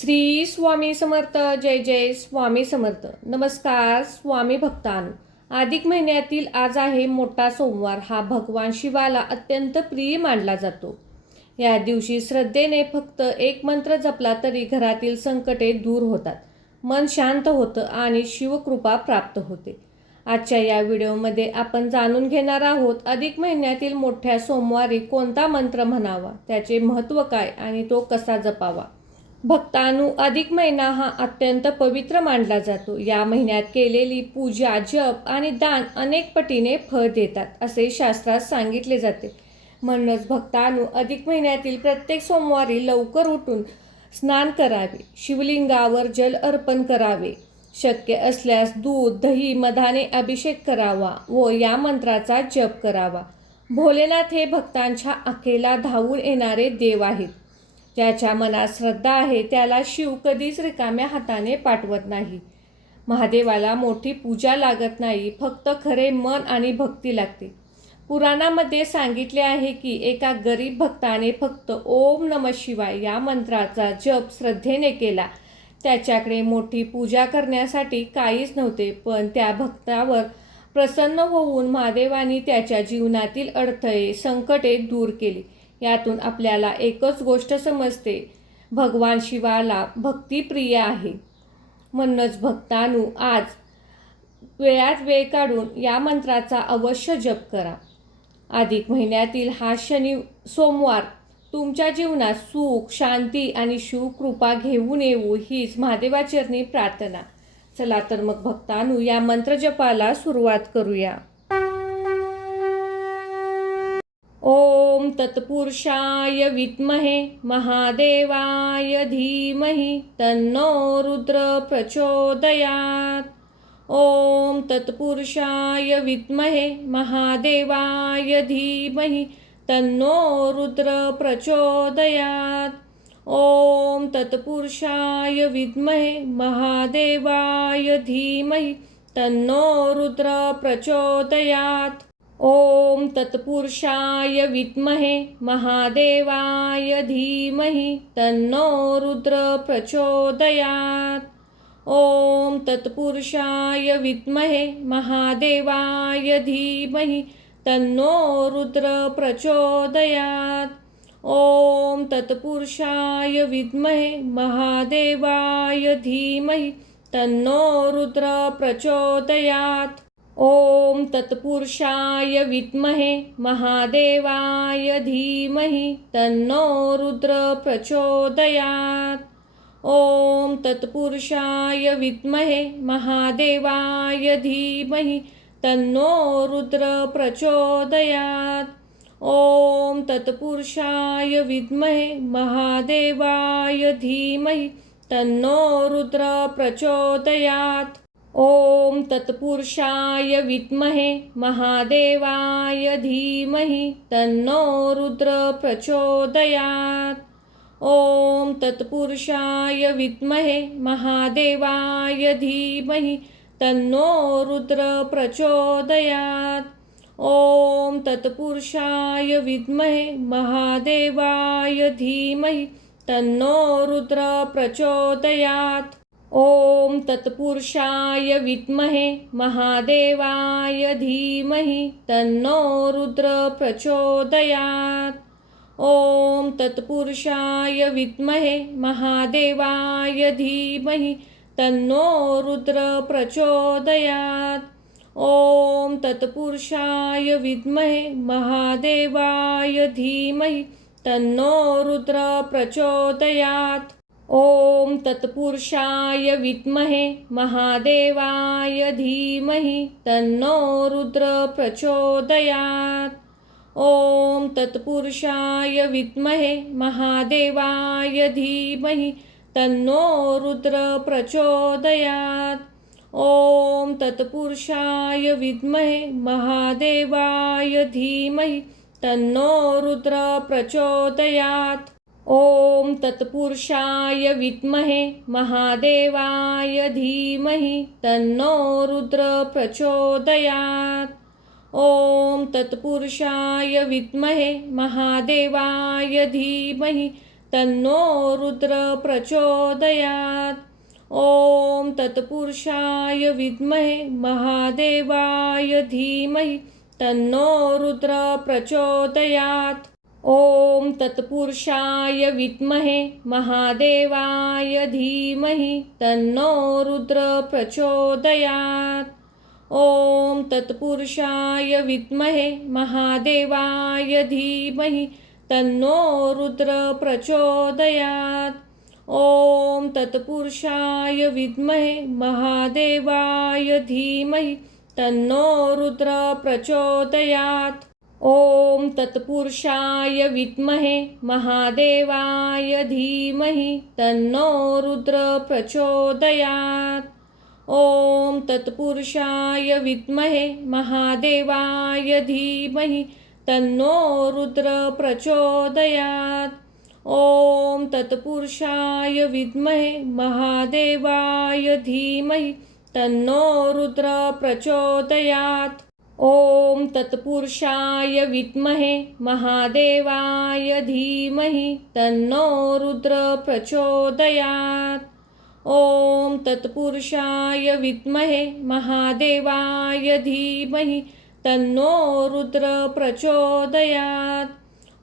श्री स्वामी समर्थ. जय जय स्वामी समर्थ. नमस्कार स्वामी भक्तांनो. अधिक महिन्यातील आज आहे मोठा सोमवार. हा भगवान शिवाला अत्यंत प्रिय मानला जातो. या दिवशी श्रद्धेने फक्त एक मंत्र जपला तरी घरातील संकटे दूर होतात, मन शांत होतं आणि शिवकृपा प्राप्त होते. आजच्या या व्हिडिओमध्ये आपण जाणून घेणार आहोत अधिक महिन्यातील मोठ्या सोमवारी कोणता मंत्र म्हणावा, त्याचे महत्त्व काय आणि तो कसा जपावा. भक्तांनो, अधिक महिना हा अत्यंत पवित्र मानला जातो. या महिन्यात केलेली पूजा, जप आणि दान अनेक पटीने फळ देतात असे शास्त्रात सांगितले जाते. म्हणूनच भक्तांनो, अधिक महिन्यातील प्रत्येक सोमवारी लवकर उठून स्नान करावे, शिवलिंगावर जल अर्पण करावे, शक्य असल्यास दूध, दही, मधाने अभिषेक करावा व या मंत्राचा जप करावा. भोलेनाथ हे भक्तांच्या आखेला धावून येणारे देव आहेत. ज्याच्या मनात श्रद्धा आहे त्याला शिव कधीच रिकाम्या हाताने पाठवत नाही. महादेवाला मोठी पूजा लागत नाही, फक्त खरे मन आणि भक्ती लागते. पुराणामध्ये सांगितले आहे की एका गरीब भक्ताने फक्त ओम नमः शिवाय या मंत्राचा जप श्रद्धेने केला. त्याच्याकडे मोठी पूजा करण्यासाठी काहीच नव्हते, पण त्या भक्तावर प्रसन्न होऊन महादेवाने त्याच्या जीवनातील अडथळे, संकटे दूर केली. यातून आपल्याला एकच गोष्ट समजते, भगवान शिवाला भक्ती प्रिय आहे. म्हणूनच भक्तांनो, आज वेळात वेळ काढून या मंत्राचा अवश्य जप करा. अधिक महिन्यातील हा सोमवार तुमच्या जीवनात सुख, शांती आणि शिवकृपा घेऊन येऊ हीच महादेवाचरणी प्रार्थना. चला तर मग भक्तांनो, या मंत्रजपाला सुरुवात करूया. ओम तत्पुरुषाय विद्महे महादेवाय धीमहि तन्नो रुद्र प्रचोदयात्. ओम तत्पुरुषाय विद्महे महादेवाय धीमहि तन्नो रुद्र प्रचोदयात्. ओम तत्पुरुषाय विद्महे महादेवाय धीमहि तन्नो रुद्र प्रचोदयात्. ओम तत्पुरुषाय विद्महे महादेवाय धीमहि तन्नो रुद्र प्रचोदयात्. ओम तत्पुरुषाय विद्महे महादेवाय धीमहि तन्नो रुद्र प्रचोदयात्. ओम तत्पुरुषाय विद्महे महादेवाय धीमहि तन्नो रुद्र प्रचोदयात्. ओम तत्पुरुषाय विद्महे महादेवाय धीमहि तन्नो रुद्र प्रचोदयात्. ओम तत्पुरुषाय विद्महे महादेवाय धीमहि तन्नो रुद्र प्रचोदयात्. ओम तत्पुरुषाय विद्महे महादेवाय धीमहि तन्नो रुद्र प्रचोदयात्. ओम तत्पुरुषाय विद्महे महादेवाय धीमहि तन्नो रुद्र प्रचोदयात्. ओम तत्पुरुषाय विद्महे महादेवाय धीमहि तन्नो रुद्र प्रचोदयात्. ओम तत्पुरुषाय विद्महे महादेवाय धीमहि तन्नो रुद्र प्रचोदयात्. ओम तत्पुरुषाय विद्महे महादेवाय धीमहि तन्नो रुद्र प्रचोदयात्. ओम तत्पुरुषाय विद्महे महादेवाय धीमहि तन्नो रुद्र प्रचोदयात्. ओम तत्पुरुषाय विद्महे महादेवाय धीमहि तन्नो रुद्र प्रचोदयात्. ओम तत्पुरुषाय विद्महे महादेवाय धीमहि तन्नो रुद्र प्रचोदयात्. ओम तत्पुरुषाय विद्महे महादेवाय धीमहि तन्नो रुद्र प्रचोदयात्. ओम तत्पुरुषाय विद्महे महादेवाय धीमहि तन्नो रुद्र प्रचोदयात्. ओम तत्पुरुषाय विद्महे महादेवाय धीमहि तन्नो रुद्र प्रचोदयात्. ओम तत्पुरुषाय विद्महे महादेवाय धीमहि तन्नो रुद्र प्रचोदयात्। ओम तत्पुरुषाय विद्महे महादेवाय धीमहि तन्नो रुद्र प्रचोदयात्। ओम तत्पुरुषाय विद्महे महादेवाय धीमहि तन्नो रुद्र प्रचोदयात्। ओम तत्पुरुषाय विद्महे महादेवाय धीमहि तन्नो रुद्र प्रचोदयात्। ओम तत्पुरुषाय विद्महे महादेवाय धीमहि तन्नो रुद्र प्रचोदयात्। ओम तत्पुरुषाय विद्महे महादेवाय धीमहि तन्नो रुद्र प्रचोदयात्। ओम तत्पुरुषाय विद्महे महादेवाय धीमहि तन्नो रुद्र प्रचोदयात्। ओम तत्पुरुषाय विद्महे महादेवाय धीमहि तन्नो रुद्र प्रचोदयात्। ओम तत्पुरुषाय विद्महे महादेवाय धीमहि तन्नो रुद्र प्रचोदयात्। ओम तत्पुरुषाय विद्महे महादेवाय धीमहि तन्नो रुद्र प्रचोदयात्।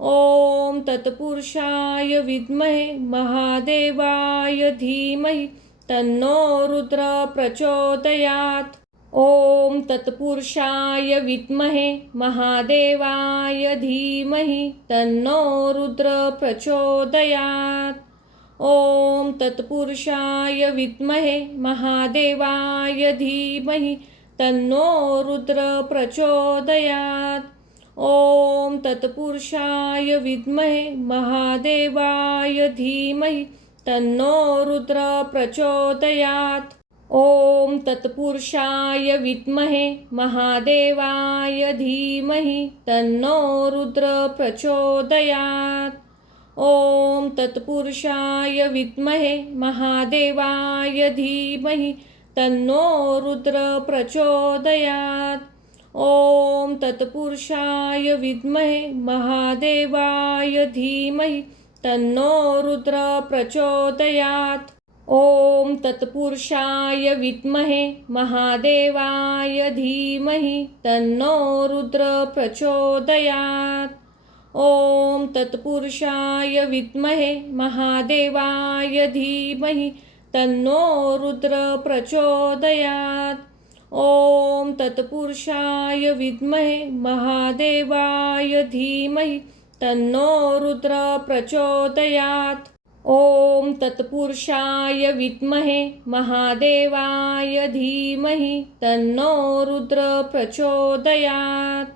ओम तत्पुरुषाय विद्महे महादेवाय धीमहि तन्नो रुद्र प्रचोदयात्। ओम तत्पुरुषाय विद्महे महादेवाय धीमहि तन्नो रुद्र प्रचोदयात्। ओम तत्पुरुषाय विद्महे महादेवाय धीमहि तन्नो रुद्र प्रचोदयात्। ओम तत्पुरुषाय विद्महे महादेवाय धीमहि तन्नो रुद्र प्रचोदयात्। ओम तत्पुरुषाय विद्महे महादेवाय धीमहि तन्नो रुद्र प्रचोदयात्। ओम तत्पुरुषाय विद्महे महादेवाय धीमहि तन्नो रुद्र प्रचोदयात्। ओम तत्पुरुषाय विद्महे महादेवाय धीमहि तन्नो रुद्र प्रचोदयात्। ओम तत्पुरुषाय विद्महे महादेवाय धीमहि तन्नो रुद्र प्रचोदयात्। ओम तत्पुरुषाय विद्महे महादेवाय धीमहि तन्नो रुद्र प्रचोदयात्। ओम तत्पुरुषाय विद्महे महादेवाय धीमहि तन्नो रुद्र प्रचोदयात्। ओम तत्पुरुषाय विद्महे महादेवाय धीमहि तन्नो रुद्र प्रचोदयात्।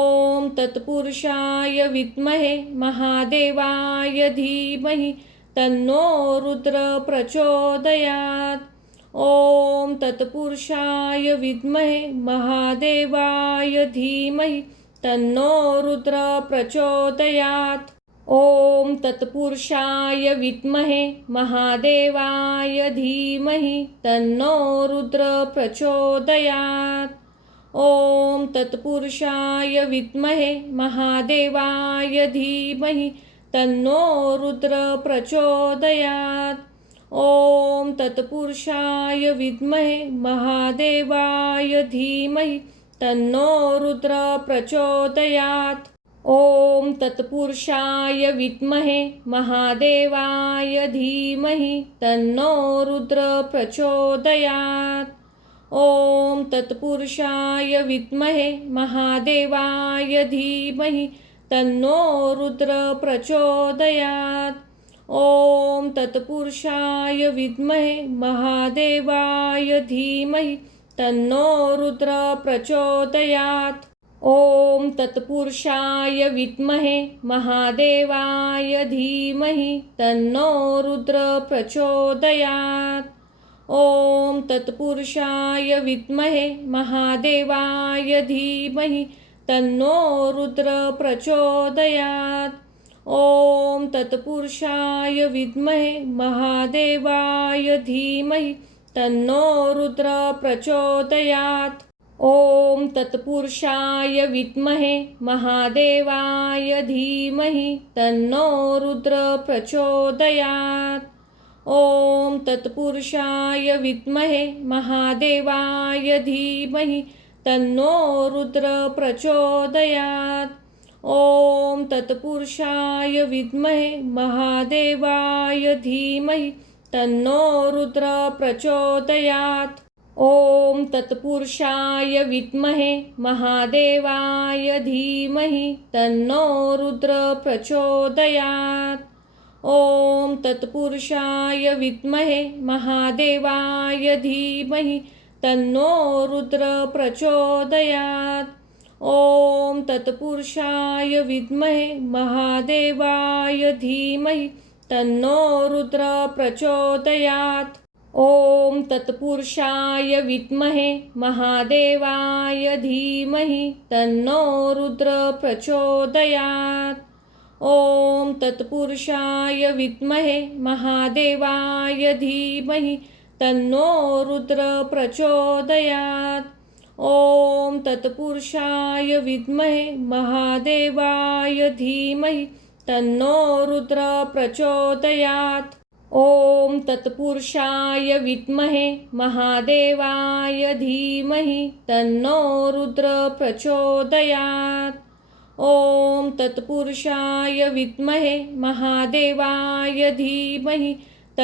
ओम तत्पुरुषाय विद्महे महादेवाय धीमहि तन्नो रुद्र प्रचोदयात्। ओम तत्पुरुषाय विद्महे महादेवाय धीमहि तन्नो रुद्र प्रचोदयात्। ओम तत्पुरुषाय विद्महे महादेवाय धीमहि तन्नो रुद्र प्रचोदयात्। ओम तत्पुरुषाय विद्महे महादेवाय धीमहि तन्नो रुद्र प्रचोदयात्। ओम तत्पुरुषाय विद्महे महादेवाय धीमहि तन्नो रुद्र प्रचोदयात्। ओम तत्पुरुषाय विद्महे महादेवाय धीमहि तन्नो रुद्र प्रचोदयात्। ओम तत्पुरुषाय विद्महे महादेवाय धीमहि तन्नो रुद्र प्रचोदयात्। ओम तत्पुरुषाय विद्महे महादेवाय धीमहि तन्नो रुद्र प्रचोदयात्। ओम तत्पुरुषाय विद्महे महादेवाय धीमहि तन्नो रुद्र प्रचोदयात्। ओम तत्पुरुषाय विद्महे महादेवाय धीमहि तन्नो रुद्र प्रचोदयात्। ओम तत्पुरुषाय विद्महे महादेवाय धीमहि तन्नो रुद्र प्रचोदयात्। ओम तत्पुरुषाय विद्महे महादेवाय धीमहि तन्नो रुद्र प्रचोदयात्। ओम तत्पुरुषाय विद्महे महादेवाय धीमहि तन्नो रुद्र प्रचोदयात्। ओम तत्पुरुषाय विद्महे महादेवाय धीमहि तन्नो रुद्र प्रचोदयात्। ओम तत्पुरुषाय विद्महे महादेवाय धीमहि तन्नो रुद्र प्रचोदयात्। ओम तत्पुरुषाय विद्महे महादेवाय धीमहि तन्नो रुद्र प्रचोदयात्। ओम तत्पुरुषाय विद्महे महादेवाय धीमहि तन्नो रुद्र प्रचोदयात्। ओम तत्पुरुषाय विद्महे महादेवाय धीमहि तन्नो रुद्र प्रचोदयात्। ओम तत्पुरुषाय विद्महे महादेवाय धीमहि तन्नो रुद्र प्रचोदयात्। ओम तत्पुरुषाय विद्महे महादेवाय धीमहि तन्नो रुद्र प्रचोदयात्। ओम तत्पुरुषाय विद्महे महादेवाय धीमहि तन्नो रुद्र प्रचोदयात्। ओम तत्पुरुषाय विद्महे महादेवाय धीमहि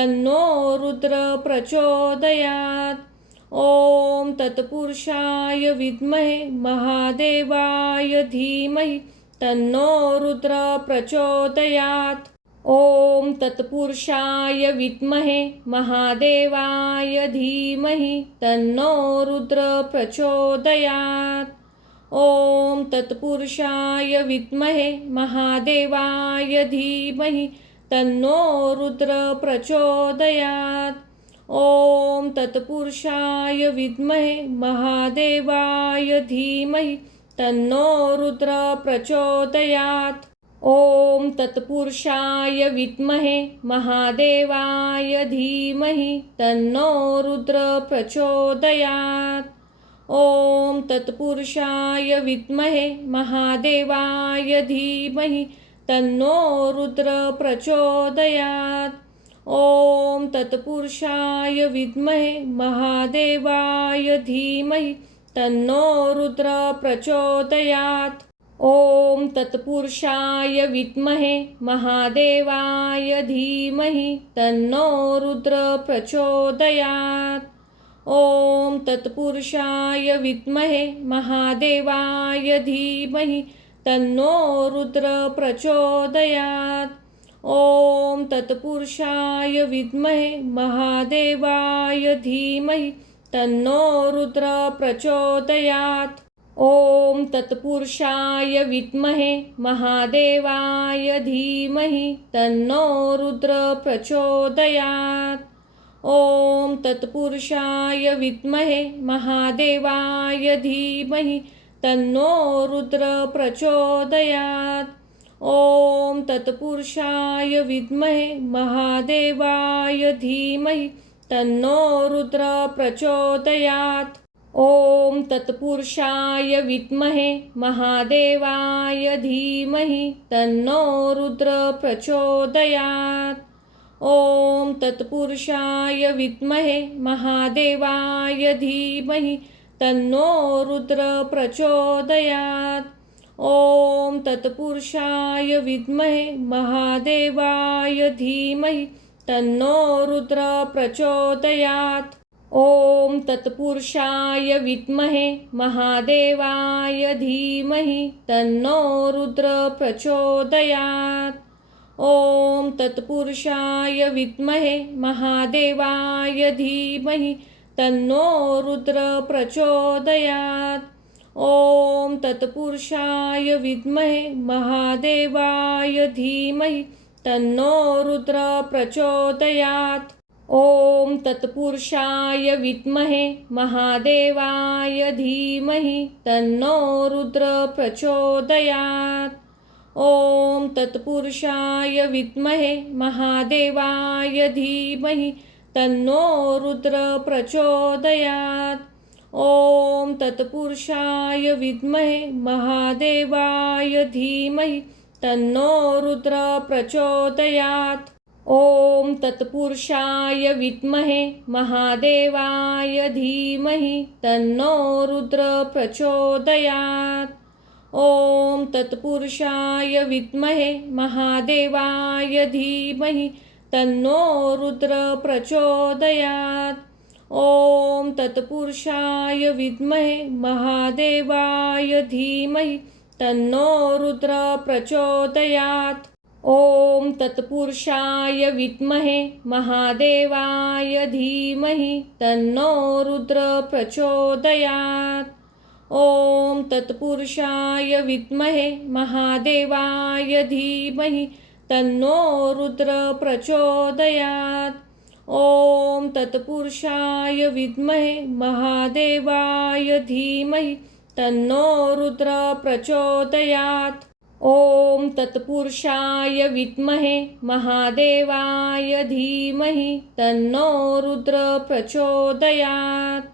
तन्नो रुद्र प्रचोदयात्। ओम तत्पुरुषाय विद्महे महादेवाय धीमहि तन्नो रुद्र प्रचोदयात्। ओम तत्पुरुषाय विद्महे महादेवाय धीमहि तन्नो रुद्र प्रचोदयात्। ओम तत्पुरुषाय विद्महे महादेवाय धीमहि तन्नो रुद्र प्रचोदयात्। ओम तत्पुरुषाय विद्महे महादेवाय धीमहि तन्नो रुद्र प्रचोदयात्। ओम तत्पुरुषाय विद्महे महादेवाय धीमहि तन्नो रुद्र प्रचोदयात्। ओम तत्पुरुषाय विद्महे महादेवाय धीमहि तन्नो रुद्र प्रचोदयात्। ओम तत्पुरुषाय विद्महे महादेवाय धीमहि तन्नो रुद्र प्रचोदयात्। ओम तत्पुरुषाय विद्महे महादेवाय धीमहि तन्नो रुद्र प्रचोदयात्। ओम तत्पुरुषाय विद्महे महादेवाय धीमहि तन्नो रुद्र प्रचोदयात्। ओम तत्पुरुषाय विद्महे महादेवाय धीमहि तन्नो रुद्र प्रचोदयात्। ओम तत्पुरुषाय विद्महे महादेवाय धीमहि तन्नो रुद्र प्रचोदयात्। ओम तत्पुरुषाय विद्महे महादेवाय धीमहि तन्नो रुद्र प्रचोदयात्। ओम तत्पुरुषाय विद्महे महादेवाय धीमहि तन्नो रुद्र प्रचोदयात्। ओम तत्पुरुषाय विद्महे महादेवाय धीमहि तन्नो रुद्र प्रचोदयात्। ओम तत्पुरुषाय विद्महे महादेवाय धीमहि तन्नो रुद्र प्रचोदयात्। ओम तत्पुरुषाय विद्महे महादेवाय धीमहि तन्नो रुद्र प्रचोदयात्। ओम तत्पुरुषाय विद्महे महादेवाय धीमहि तन्नो रुद्र प्रचोदयात्। ओम तत्पुरुषाय विद्महे महादेवाय धीमहि तन्नो रुद्र प्रचोदयात्। ओम तत्पुरुषाय विद्महे महादेवाय धीमहि तन्नो रुद्र प्रचोदयात्। ओम तत्पुरुषाय विद्महे महादेवाय धीमहि तन्नो रुद्र प्रचोदयात्। ओम तत्पुरुषाय विद्महे महादेवाय धीमहि तन्नो रुद्र प्रचोदयात्। ॐ तत्पुरुषाय विद्महे महादेवाय धीमहि तन्नो रुद्र प्रचोदयात्। ॐ तत्पुरुषाय विद्महे महादेवाय धीमहि तन्नो रुद्र प्रचोदयात्। ॐ तत्पुरुषाय विद्महे महादेवाय धीमहि तन्नो रुद्र प्रचोदयात्। ॐ तत्पुरुषाय विद्महे महादेवाय धीमहि तन्नो रुद्र प्रचोदयात्। ॐ तत्पुरुषाय विद्महे महादेवाय धीमहि तन्नो रुद्र प्रचोदयात्। ॐ तत्पुरुषाय विद्महे महादेवाय धीमहि तन्नो रुद्र प्रचोदयात्। ॐ तत्पुरुषाय विद्महे महादेवाय धीमहि तन्नो रुद्र प्रचोदयात्। ॐ तत्पुरुषाय विद्महे महादेवाय धीमहि तन्नो रुद्र प्रचोदयात्।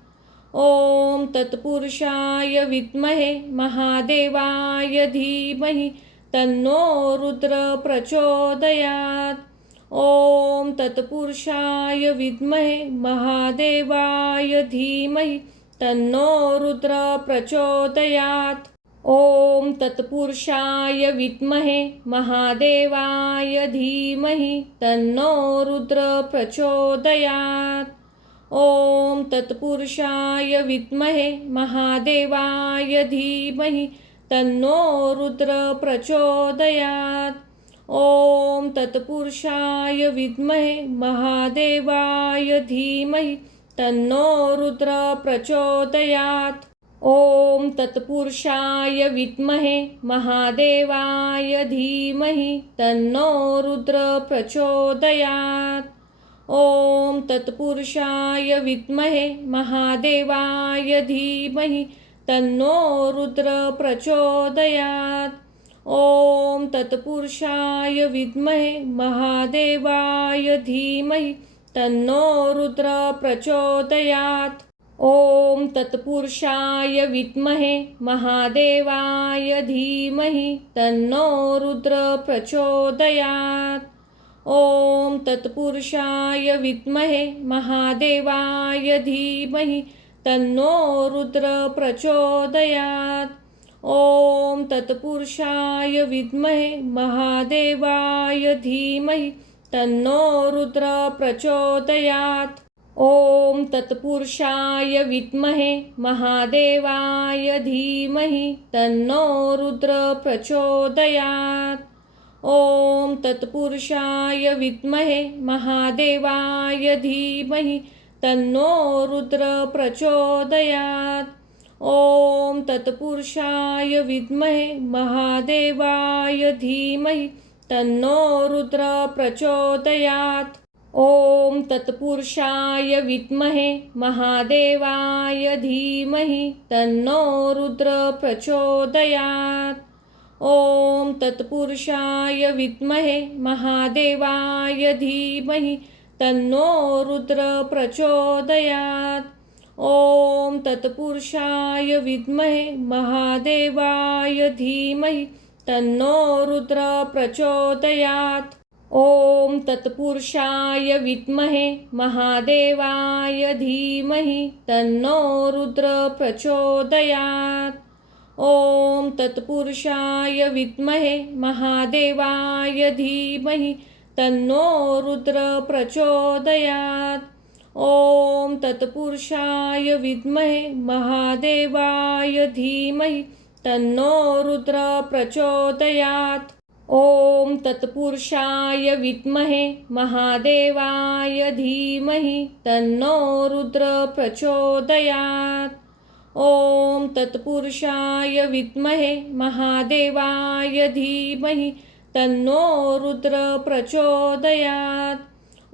ॐ तत्पुरुषाय विद्महे महादेवाय धीमहि तन्नो रुद्र प्रचोदयात्। ॐ तत्पुरुषाय विद्महे महादेवाय धीमहि तन्नो रुद्र प्रचोदयात्। ॐ तत्पुरुषाय विद्महे महादेवाय धीमहि तन्नो रुद्र प्रचोदयात्। ॐ तत्पुरुषाय विद्महे महादेवाय धीमहि तन्नो रुद्र प्रचोदयात्। ॐ तत्पुरुषाय विद्महे महादेवाय धीमहि तन्नो रुद्र प्रचोदयात्। ॐ तत्पुरुषाय विद्महे महादेवाय धीमहि तन्नो रुद्र प्रचोदयात्। ॐ तत्पुरुषाय विद्महे महादेवाय धीमहि तन्नो रुद्र प्रचोदयात्। ॐ तत्पुरुषाय विद्महे महादेवाय धीमहि तन्नो रुद्र प्रचोदयात्। ॐ तत्पुरुषाय विद्महे महादेवाय धीमहि तन्नो रुद्र प्रचोदयात्। ॐ तत्पुरुषाय विद्महे महादेवाय धीमहि तन्नो रुद्र प्रचोदयात्। ॐ तत्पुरुषाय विद्महे महादेवाय धीमहि तन्नो रुद्र प्रचोदयात्। ॐ तत्पुरुषाय विद्महे महादेवाय धीमहि तन्नो रुद्र प्रचोदयात्। ॐ तत्पुरुषाय विद्महे महादेवाय धीमहि तन्नो रुद्र प्रचोदयात्। ॐ तत्पुरुषाय विद्महे महादेवाय धीमहि तन्नो रुद्र प्रचोदयात्। ॐ तत्पुरुषाय विद्महे महादेवाय धीमहि तन्नो रुद्र प्रचोदयात्। ॐ तत्पुरुषाय विद्महे महादेवाय धीमहि तन्नो रुद्र प्रचोदयात्। ॐ तत्पुरुषाय विद्महे महादेवाय धीमहि तन्नो रुद्र प्रचोदयात्। ॐ तत्पुरुषाय विद्महे महादेवाय धीमहि तन्नो रुद्र प्रचोदयात्। ॐ तत्पुरुषाय विद्महे महादेवाय धीमहि तन्नो रुद्र प्रचोदयात्। ॐ तत्पुरुषाय विद्महे महादेवाय धीमहि तन्नो रुद्र प्रचोदयात्। ॐ तत्पुरुषाय विद्महे महादेवाय धीमहि तन्नो रुद्र प्रचोदयात्। ॐ तत्पुरुषाय विद्महे महादेवाय धीमहि तन्नो रुद्र प्रचोदयात्।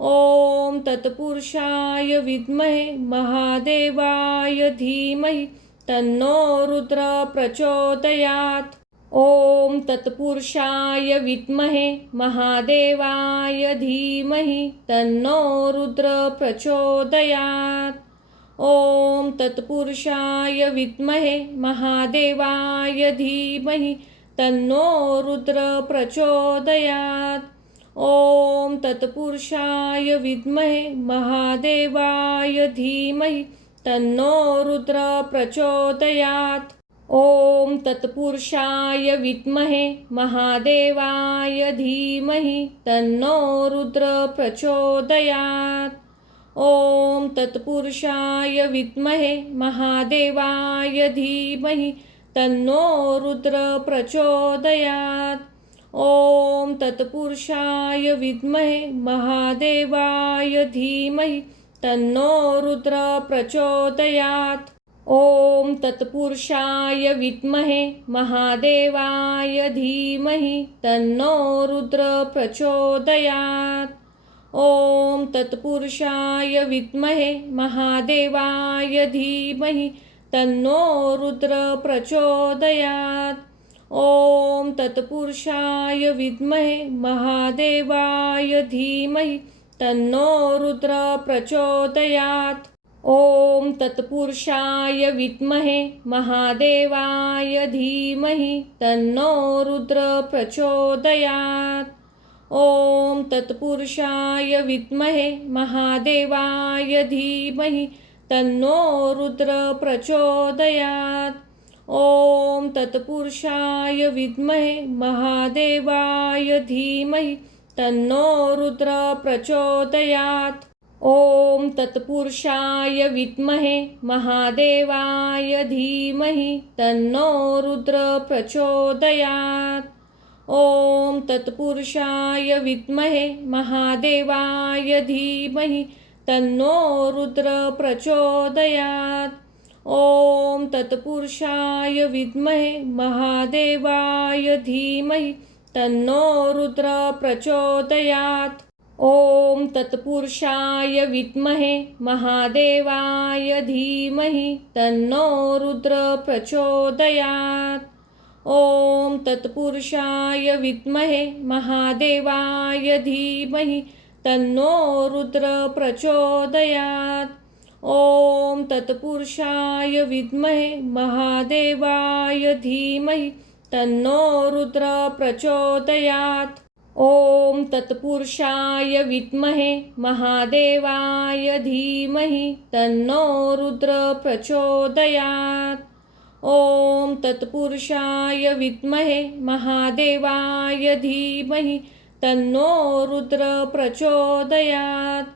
ॐ तत्पुरुषाय विद्महे महादेवाय धीमहि तन्नो रुद्र प्रचोदयात्। ॐ तत्पुरुषाय विद्महे महादेवाय धीमहि तन्नो रुद्र प्रचोदयात्। ॐ तत्पुरुषाय विद्महे महादेवाय धीमहि तन्नो रुद्र प्रचोदयात्। ॐ तत्पुरुषाय विद्महे महादेवाय धीमहि तन्नो रुद्र प्रचोदयात्। ॐ तत्पुरुषाय विद्महे महादेवाय धीमहि तन्नो रुद्र प्रचोदयात्। ॐ तत्पुरुषाय विद्महे महादेवाय धीमहि तन्नो रुद्र प्रचोदयात्। ॐ तत्पुरुषाय विद्महे महादेवाय धीमहि तन्नो रुद्र प्रचोदयात्। ॐ तत्पुरुषाय विद्महे महादेवाय धीमहि तन्नो रुद्र प्रचोदयात्। ॐ तत्पुरुषाय विद्महे महादेवाय धीमहि तन्नो रुद्र प्रचोदयात्। ॐ तत्पुरुषाय विद्महे महादेवाय धीमहि तन्नो रुद्र प्रचोदयात्। ॐ तत्पुरुषाय विद्महे महादेवाय धीमहि तन्नो रुद्र प्रचोदयात्। ॐ तत्पुरुषाय विद्महे महादेवाय धीमहि तन्नो रुद्र प्रचोदयात्। ॐ तत्पुरुषाय विद्महे महादेवाय धीमहि तन्नो रुद्र प्रचोदयात्। ॐ तत्पुरुषाय विद्महे महादेवाय धीमहि तन्नो रुद्र प्रचोदयात्। ॐ तत्पुरुषाय विद्महे महादेवाय धीमहि तन्नो रुद्र प्रचोदयात्। ॐ तत्पुरुषाय विद्महे महादेवाय धीमहि तन्नो रुद्र प्रचोदयात्। ॐ तत्पुरुषाय विद्महे महादेवाय धीमहि तन्नो रुद्र प्रचोदयात्। ॐ तत्पुरुषाय विद्महे महादेवाय धीमहि तन्नो रुद्र प्रचोदयात्। ॐ तत्पुरुषाय विद्महे महादेवाय धीमहि तन्नो रुद्र प्रचोदयात्। ॐ तत्पुरुषाय विद्महे महादेवाय धीमहि तन्नो रुद्र प्रचोदयात्। ॐ तत्पुरुषाय विद्महे महादेवाय धीमहि तन्नो रुद्र प्रचोदयात्।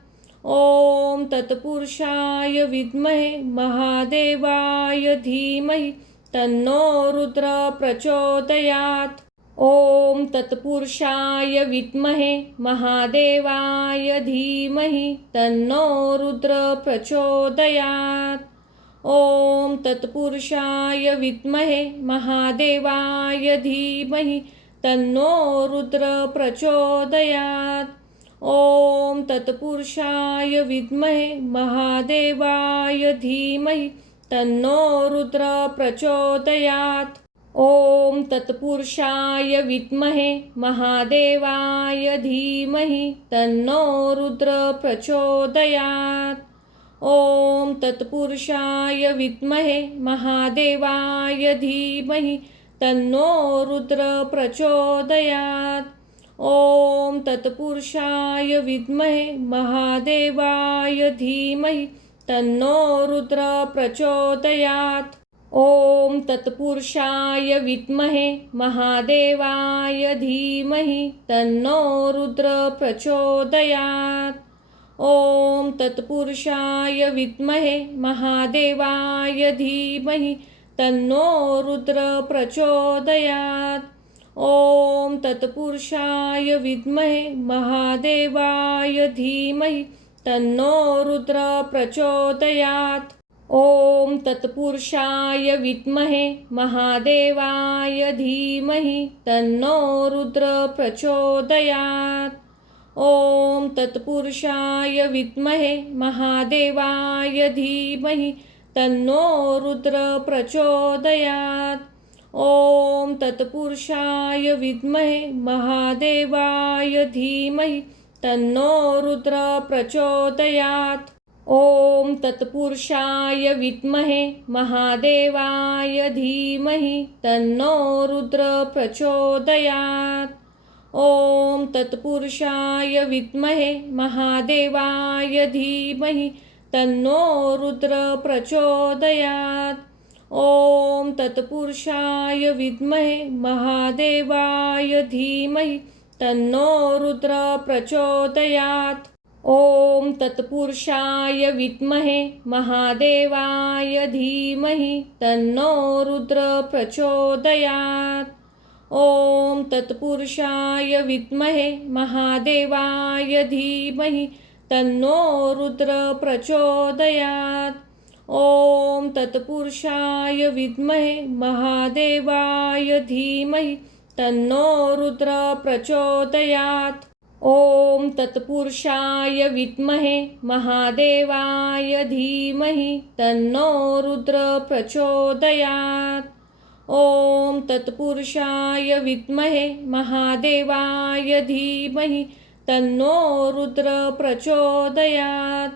ॐ तत्पुरुषाय विद्महे महादेवाय धीमहि तन्नो रुद्र प्रचोदयात्। ॐ तत्पुरुषाय विद्महे महादेवाय धीमहि तन्नो रुद्र प्रचोदयात्। ॐ तत्पुरुषाय विद्महे महादेवाय धीमहि तन्नो रुद्र प्रचोदयात्। ॐ तत्पुरुषाय विद्महे महादेवाय धीमहि तन्नो रुद्र प्रचोदयात्। ॐ तत्पुरुषाय विद्महे महादेवाय धीमहि तन्नो रुद्र प्रचोदयात्। ॐ तत्पुरुषाय विद्महे महादेवाय धीमहि तन्नो रुद्र प्रचोदयात्। ॐ तत्पुरुषाय विद्महे महादेवाय धीमहि तन्नो रुद्र प्रचोदयात्। ॐ तत्पुरुषाय विद्महे महादेवाय धीमहि तन्नो रुद्र प्रचोदयात्। ॐ तत्पुरुषाय विद्महे महादेवाय धीमहि तन्नो रुद्र प्रचोदयात्। ॐ तत्पुरुषाय विद्महे महादेवाय धीमहि तन्नो रुद्र प्रचोदयात्। ॐ तत्पुरुषाय विद्महे महादेवाय धीमहि तन्नो रुद्र प्रचोदयात्। ॐ तत्पुरुषाय विद्महे महादेवाय धीमहि तन्नो रुद्र प्रचोदयात्। ॐ तत्पुरुषाय विद्महे महादेवाय धीमहि तन्नो रुद्र प्रचोदयात्। ॐ तत्पुरुषाय विद्महे महादेवाय धीमहि तन्नो रुद्र प्रचोदयात्। ॐ तत्पुरुषाय विद्महे महादेवाय धीमहि तन्नो रुद्र प्रचोदयात्। ॐ तत्पुरुषाय विद्महे महादेवाय धीमहि तन्नो रुद्र प्रचोदयात्। ॐ तत्पुरुषाय विद्महे महादेवाय धीमहि तन्नो रुद्र प्रचोदयात्। ॐ तत्पुरुषाय विद्महे महादेवाय धीमहि तन्नो रुद्र प्रचोदयात्। ॐ तत्पुरुषाय विद्महे महादेवाय धीमहि तन्नो रुद्र प्रचोदयात्। ॐ तत्पुरुषाय विद्महे महादेवाय धीमहि तन्नो रुद्र प्रचोदयात्। ॐ तत्पुरुषाय विद्महे महादेवाय धीमहि तन्नो रुद्र प्रचोदयात्।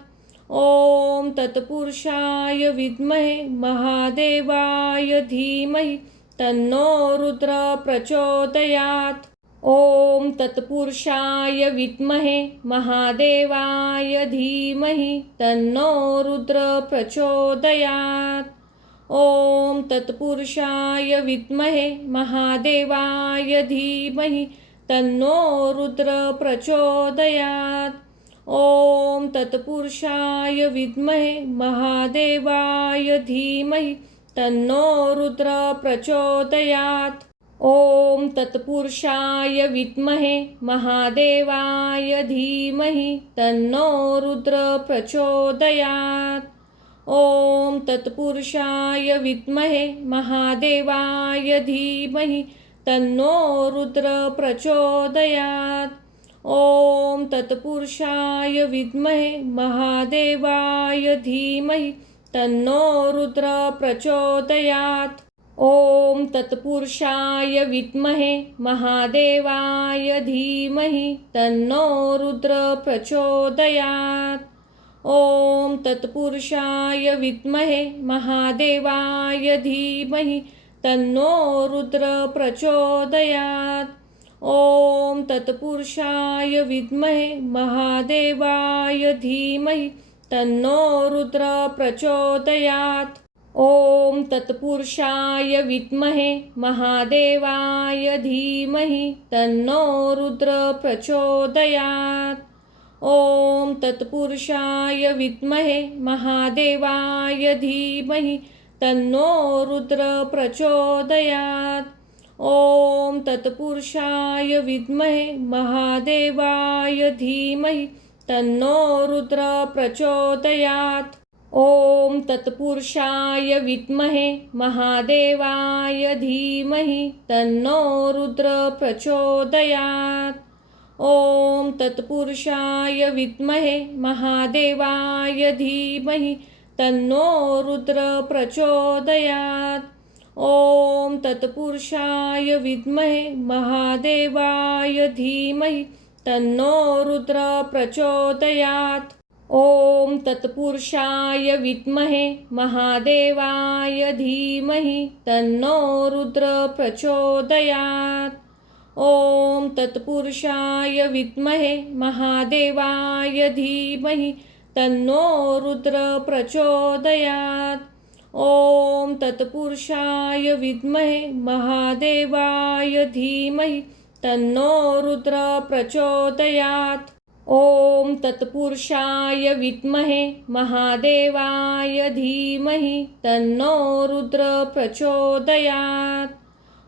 ॐ तत्पुरुषाय विद्महे महादेवाय धीमहि तन्नो रुद्र प्रचोदयात्। ॐ तत्पुरुषाय विद्महे महादेवाय धीमहि तन्नो रुद्र प्रचोदयात्। ॐ तत्पुरुषाय विद्महे महादेवाय धीमहि तन्नो रुद्र प्रचोदयात्। ॐ तत्पुरुषाय विद्महे महादेवाय धीमहि तन्नो रुद्र प्रचोदयात्। ॐ तत्पुरुषाय विद्महे महादेवाय धीमहि तन्नो रुद्र प्रचोदयात्। ॐ तत्पुरुषाय विद्महे महादेवाय धीमहि तन्नो रुद्र प्रचोदयात्। ॐ तत्पुरुषाय विद्महे महादेवाय धीमहि तन्नो रुद्र प्रचोदयात्। ॐ तत्पुरुषाय विद्महे महादेवाय धीमहि तन्नो रुद्र प्रचोदयात्। ॐ तत्पुरुषाय विद्महे महादेवाय धीमहि तन्नो रुद्र प्रचोदयात्। ॐ तत्पुरुषाय विद्महे महादेवाय धीमहि तन्नो रुद्र प्रचोदयात्। ॐ तत्पुरुषाय विद्महे महादेवाय धीमहि तन्नो रुद्र प्रचोदयात्। ॐ तत्पुरुषाय विद्महे महादेवाय धीमहि तन्नो रुद्र प्रचोदयात्। ॐ तत्पुरुषाय विद्महे महादेवाय धीमहि तन्नो रुद्र प्रचोदयात्। ॐ तत्पुरुषाय विद्महे महादेवाय धीमहि तन्नो रुद्र प्रचोदयात्। ॐ तत्पुरुषाय विद्महे महादेवाय धीमहि तन्नो रुद्र प्रचोदयात्। ॐ तत्पुरुषाय विद्महे महादेवाय धीमहि तन्नो रुद्र प्रचोदयात्। ॐ तत्पुरुषाय विद्महे महादेवाय धीमहि तन्नो रुद्र प्रचोदयात्। ॐ तत्पुरुषाय विद्महे महादेवाय धीमहि तन्नो रुद्र प्रचोदयात्। ॐ तत्पुरुषाय विद्महे महादेवाय धीमहि तन्नो रुद्र प्रचोदयात्। ॐ तत्पुरुषाय विद्महे महादेवाय धीमहि तन्नो रुद्र प्रचोदयात्।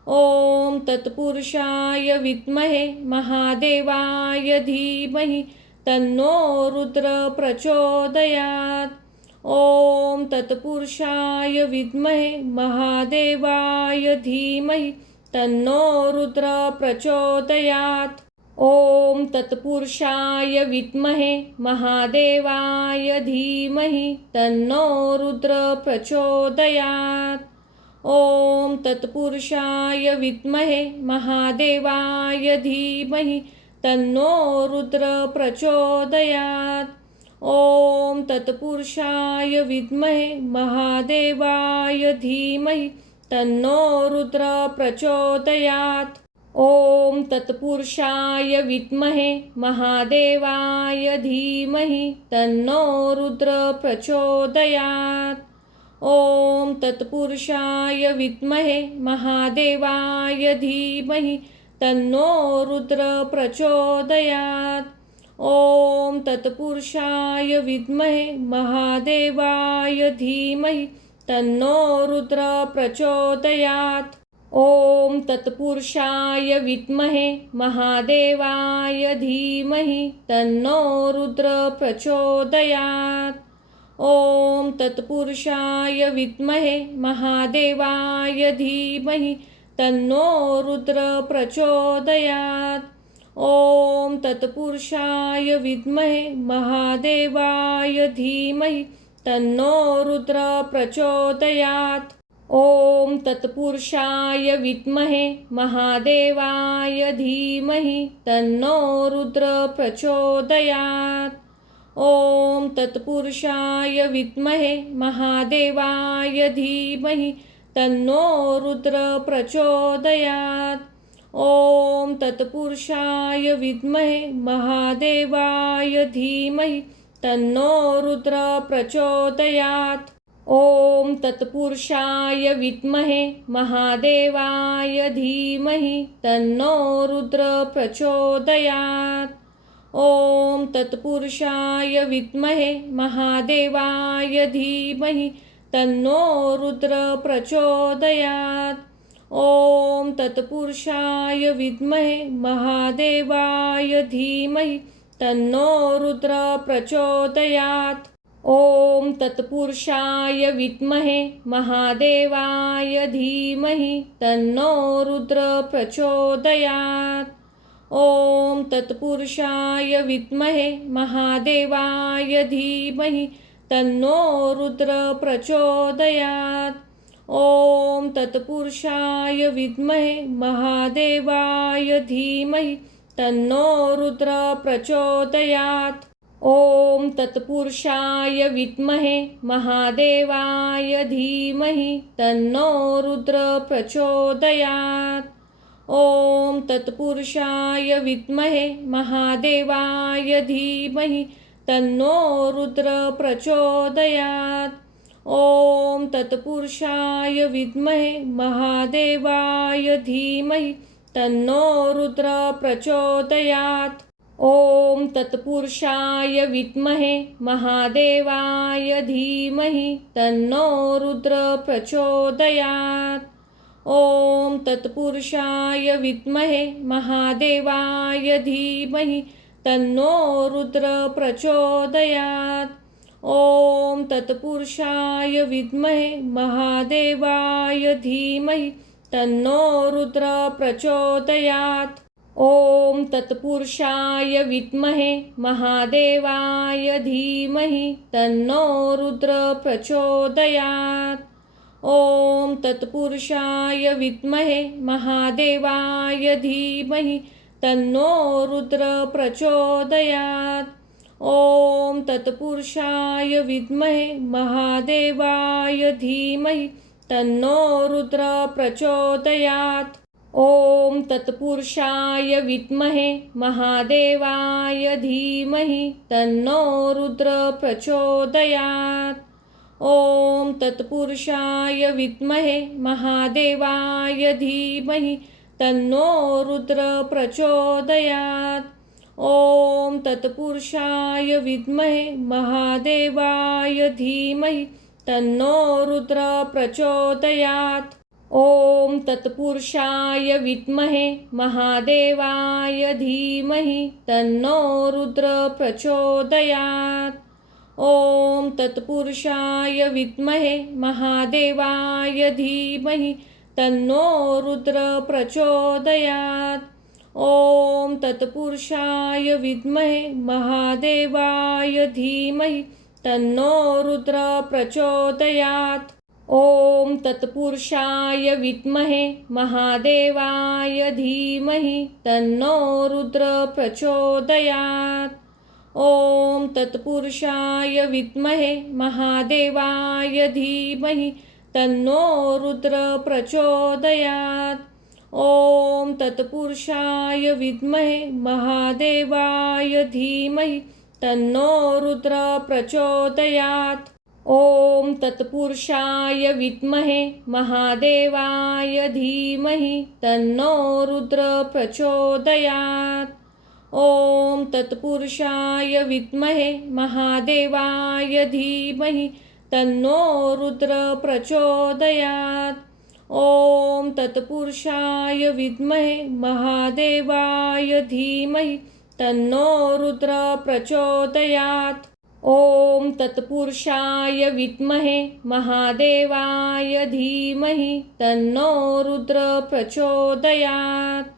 ॐ तत्पुरुषाय विद्महे महादेवाय धीमहि तन्नो रुद्र प्रचोदयात्। ॐ तत्पुरुषाय विद्महे महादेवाय धीमहि तन्नो रुद्र प्रचोदयात्। ॐ तत्पुरुषाय विद्महे महादेवाय धीमहि तन्नो रुद्र प्रचोदयात्। ॐ तत्पुरुषाय विद्महे महादेवाय धीमहि तन्नो रुद्र प्रचोदयात्। ॐ तत्पुरुषाय विद्महे महादेवाय धीमहि तन्नो रुद्र प्रचोदयात्। ॐ तत्पुरुषाय विद्महे महादेवाय धीमहि तन्नो रुद्र प्रचोदयात्। ॐ तत्पुरुषाय विद्महे महादेवाय धीमहि तन्नो रुद्र प्रचोदयात्। ॐ तत्पुरुषाय विद्महे महादेवाय धीमहि तन्नो रुद्र प्रचोदयात्। ॐ तत्पुरुषाय विद्महे महादेवाय धीमहि तन्नो रुद्र प्रचोदयात्। ॐ तत्पुरुषाय विद्महे महादेवाय धीमहि तन्नो रुद्र प्रचोदयात्। ॐ तत्पुरुषाय विद्महे महादेवाय धीमहि तन्नो रुद्र प्रचोदयात्। ॐ तत्पुरुषाय विद्महे महादेवाय धीमहि तन्नो रुद्र प्रचोदयात्। ॐ तत्पुरुषाय विद्महे महादेवाय धीमहि तन्नो रुद्र प्रचोदयात्। ॐ तत्पुरुषाय विद्महे महादेवाय धीमहि तन्नो रुद्र प्रचोदयात्। ॐ तत्पुरुषाय विद्महे महादेवाय धीमहि तन्नो रुद्र प्रचोदयात्। ॐ तत्पुरुषाय विद्महे महादेवाय धीमहि तन्नो रुद्र प्रचोदयात्। ॐ तत्पुरुषाय विद्महे महादेवाय धीमहि तन्नो रुद्र प्रचोदयात्। ॐ तत्पुरुषाय विद्महे महादेवाय धीमहि तन्नो रुद्र प्रचोदयात्। ॐ तत्पुरुषाय विद्महे महादेवाय धीमहि तन्नो रुद्र प्रचोदयात्। ॐ तत्पुरुषाय विद्महे महादेवाय धीमहि तन्नो रुद्र प्रचोदयात्। ॐ तत्पुरुषाय विद्महे महादेवाय धीमहि तन्नो रुद्र प्रचोदयात्। ॐ तत्पुरुषाय विद्महे महादेवाय धीमहि तन्नो रुद्र प्रचोदयात्। ॐ तत्पुरुषाय विद्महे महादेवाय धीमहि तन्नो रुद्र प्रचोदयात्। ॐ तत्पुरुषाय विद्महे महादेवाय धीमहि तन्नो रुद्र प्रचोदयात्। ॐ तत्पुरुषाय विद्महे महादेवाय धीमहि तन्नो रुद्र प्रचोदयात्। ॐ तत्पुरुषाय विद्महे महादेवाय धीमहि तन्नो रुद्र प्रचोदयात्। ॐ तत्पुरुषाय विद्महे महादेवाय धीमहि तन्नो रुद्र प्रचोदयात्। ॐ तत्पुरुषाय विद्महे महादेवाय धीमहि तन्नो रुद्र प्रचोदयात्। ॐ तत्पुरुषाय विद्महे महादेवाय धीमहि तन्नो रुद्र प्रचोदयात्। ॐ तत्पुरुषाय विद्महे महादेवाय धीमहि तन्नो रुद्र प्रचोदयात्। ॐ तत्पुरुषाय विद्महे महादेवाय धीमहि तन्नो रुद्र प्रचोदयात्। ॐ तत्पुरुषाय विद्महे महादेवाय धीमहि तन्नो रुद्र प्रचोदयात्। ॐ तत्पुरुषाय विद्महे महादेवाय धीमहि तन्नो रुद्र प्रचोदयात्। ॐ तत्पुरुषाय विद्महे महादेवाय धीमहि तन्नो रुद्र प्रचोदयात्। ॐ तत्पुरुषाय विद्महे महादेवाय धीमहि तन्नो रुद्र प्रचोदयात्। ॐ तत्पुरुषाय विद्महे महादेवाय धीमहि तन्नो रुद्र प्रचोदयात्। ॐ तत्पुरुषाय विद्महे महादेवाय धीमहि तन्नो रुद्र प्रचोदयात्। ॐ तत्पुरुषाय विद्महे महादेवाय धीमहि तन्नो रुद्र प्रचोदयात्। ॐ तत्पुरुषाय विद्महे महादेवाय धीमहि तन्नो रुद्र प्रचोदयात्। ॐ तत्पुरुषाय विद्महे महादेवाय धीमहि तन्नो रुद्र प्रचोदयात्। ॐ तत्पुरुषाय विद्महे महादेवाय धीमहि तन्नो रुद्र प्रचोदयात्। ॐ तत्पुरुषाय विद्महे महादेवाय धीमहि तन्नो रुद्र प्रचोदयात्।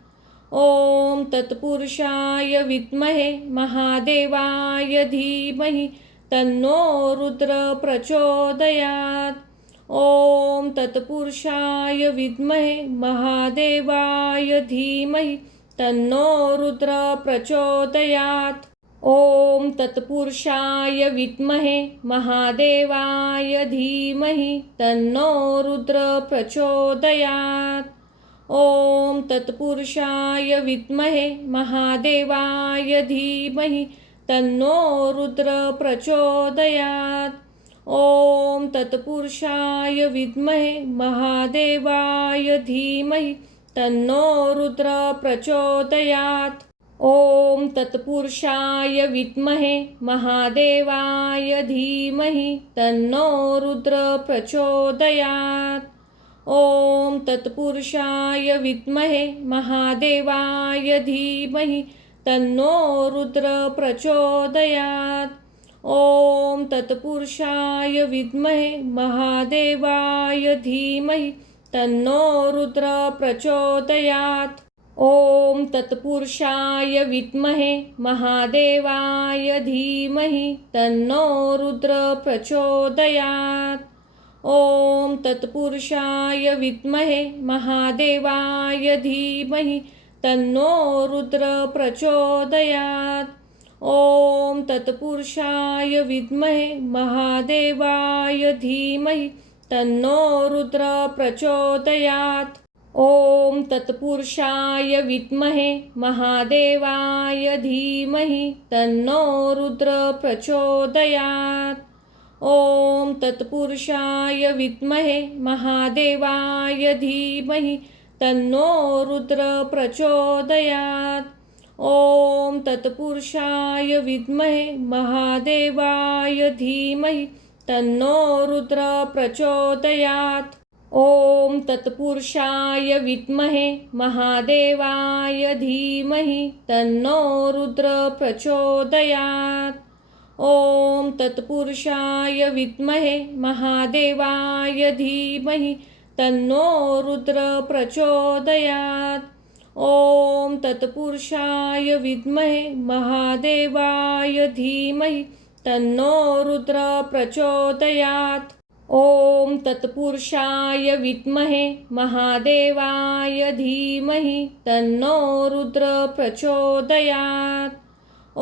ॐ तत्पुरुषाय विद्महे महादेवाय धीमहि तन्नो रुद्र प्रचोदयात्। ॐ तत्पुरुषाय विद्महे महादेवाय धीमहि तन्नो रुद्र प्रचोदयात्। ॐ तत्पुरुषाय विद्महे महादेवाय धीमहि तन्नो रुद्र प्रचोदयात्। ॐ तत्पुरुषाय विद्महे महादेवाय धीमहि तन्नो रुद्र प्रचोदयात्। ॐ तत्पुरुषाय विद्महे महादेवाय धीमहि तन्नो रुद्र प्रचोदयात्। ॐ तत्पुरुषाय विद्महे महादेवाय धीमहि तन्नो रुद्र प्रचोदयात्। ॐ तत्पुरुषाय विद्महे महादेवाय धीमहि तन्नो रुद्र प्रचोदयात्। ॐ तत्पुरुषाय विद्महे महादेवाय धीमहि तन्नो रुद्र प्रचोदयात्। ॐ तत्पुरुषाय विद्महे महादेवाय धीमहि तन्नो रुद्र प्रचोदयात्। ॐ तत्पुरुषाय विद्महे महादेवाय धीमहि तन्नो रुद्र प्रचोदयात्। ॐ तत्पुरुषाय विद्महे महादेवाय धीमहि तन्नो रुद्र प्रचोदयात्। ॐ तत्पुरुषाय विद्महे महादेवाय धीमहि तन्नो रुद्र प्रचोदयात्। ॐ तत्पुरुषाय विद्महे महादेवाय धीमहि तन्नो रुद्र प्रचोदयात्। ॐ तत्पुरुषाय विद्महे महादेवाय धीमहि तन्नो रुद्र प्रचोदयात्। ॐ तत्पुरुषाय विद्महे महादेवाय धीमहि तन्नो रुद्र प्रचोदयात्। ॐ तत्पुरुषाय विद्महे महादेवाय धीमहि तन्नो रुद्र प्रचोदयात्। ॐ तत्पुरुषाय विद्महे महादेवाय धीमहि तन्नो रुद्र प्रचोदयात्। ॐ तत्पुरुषाय विद्महे महादेवाय धीमहि तन्नो रुद्र प्रचोदयात्।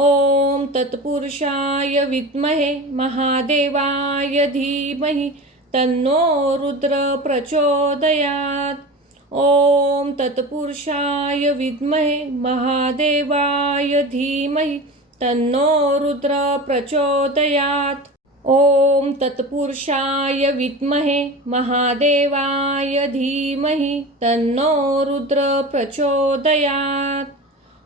ॐ तत्पुरुषाय विद्महे महादेवाय धीमहि तन्नो रुद्र प्रचोदयात्। ॐ तत्पुरुषाय विद्महे महादेवाय धीमहि तन्नो रुद्र प्रचोदयात्। ॐ तत्पुरुषाय विद्महे महादेवाय धीमहि तन्नो रुद्र प्रचोदयात्।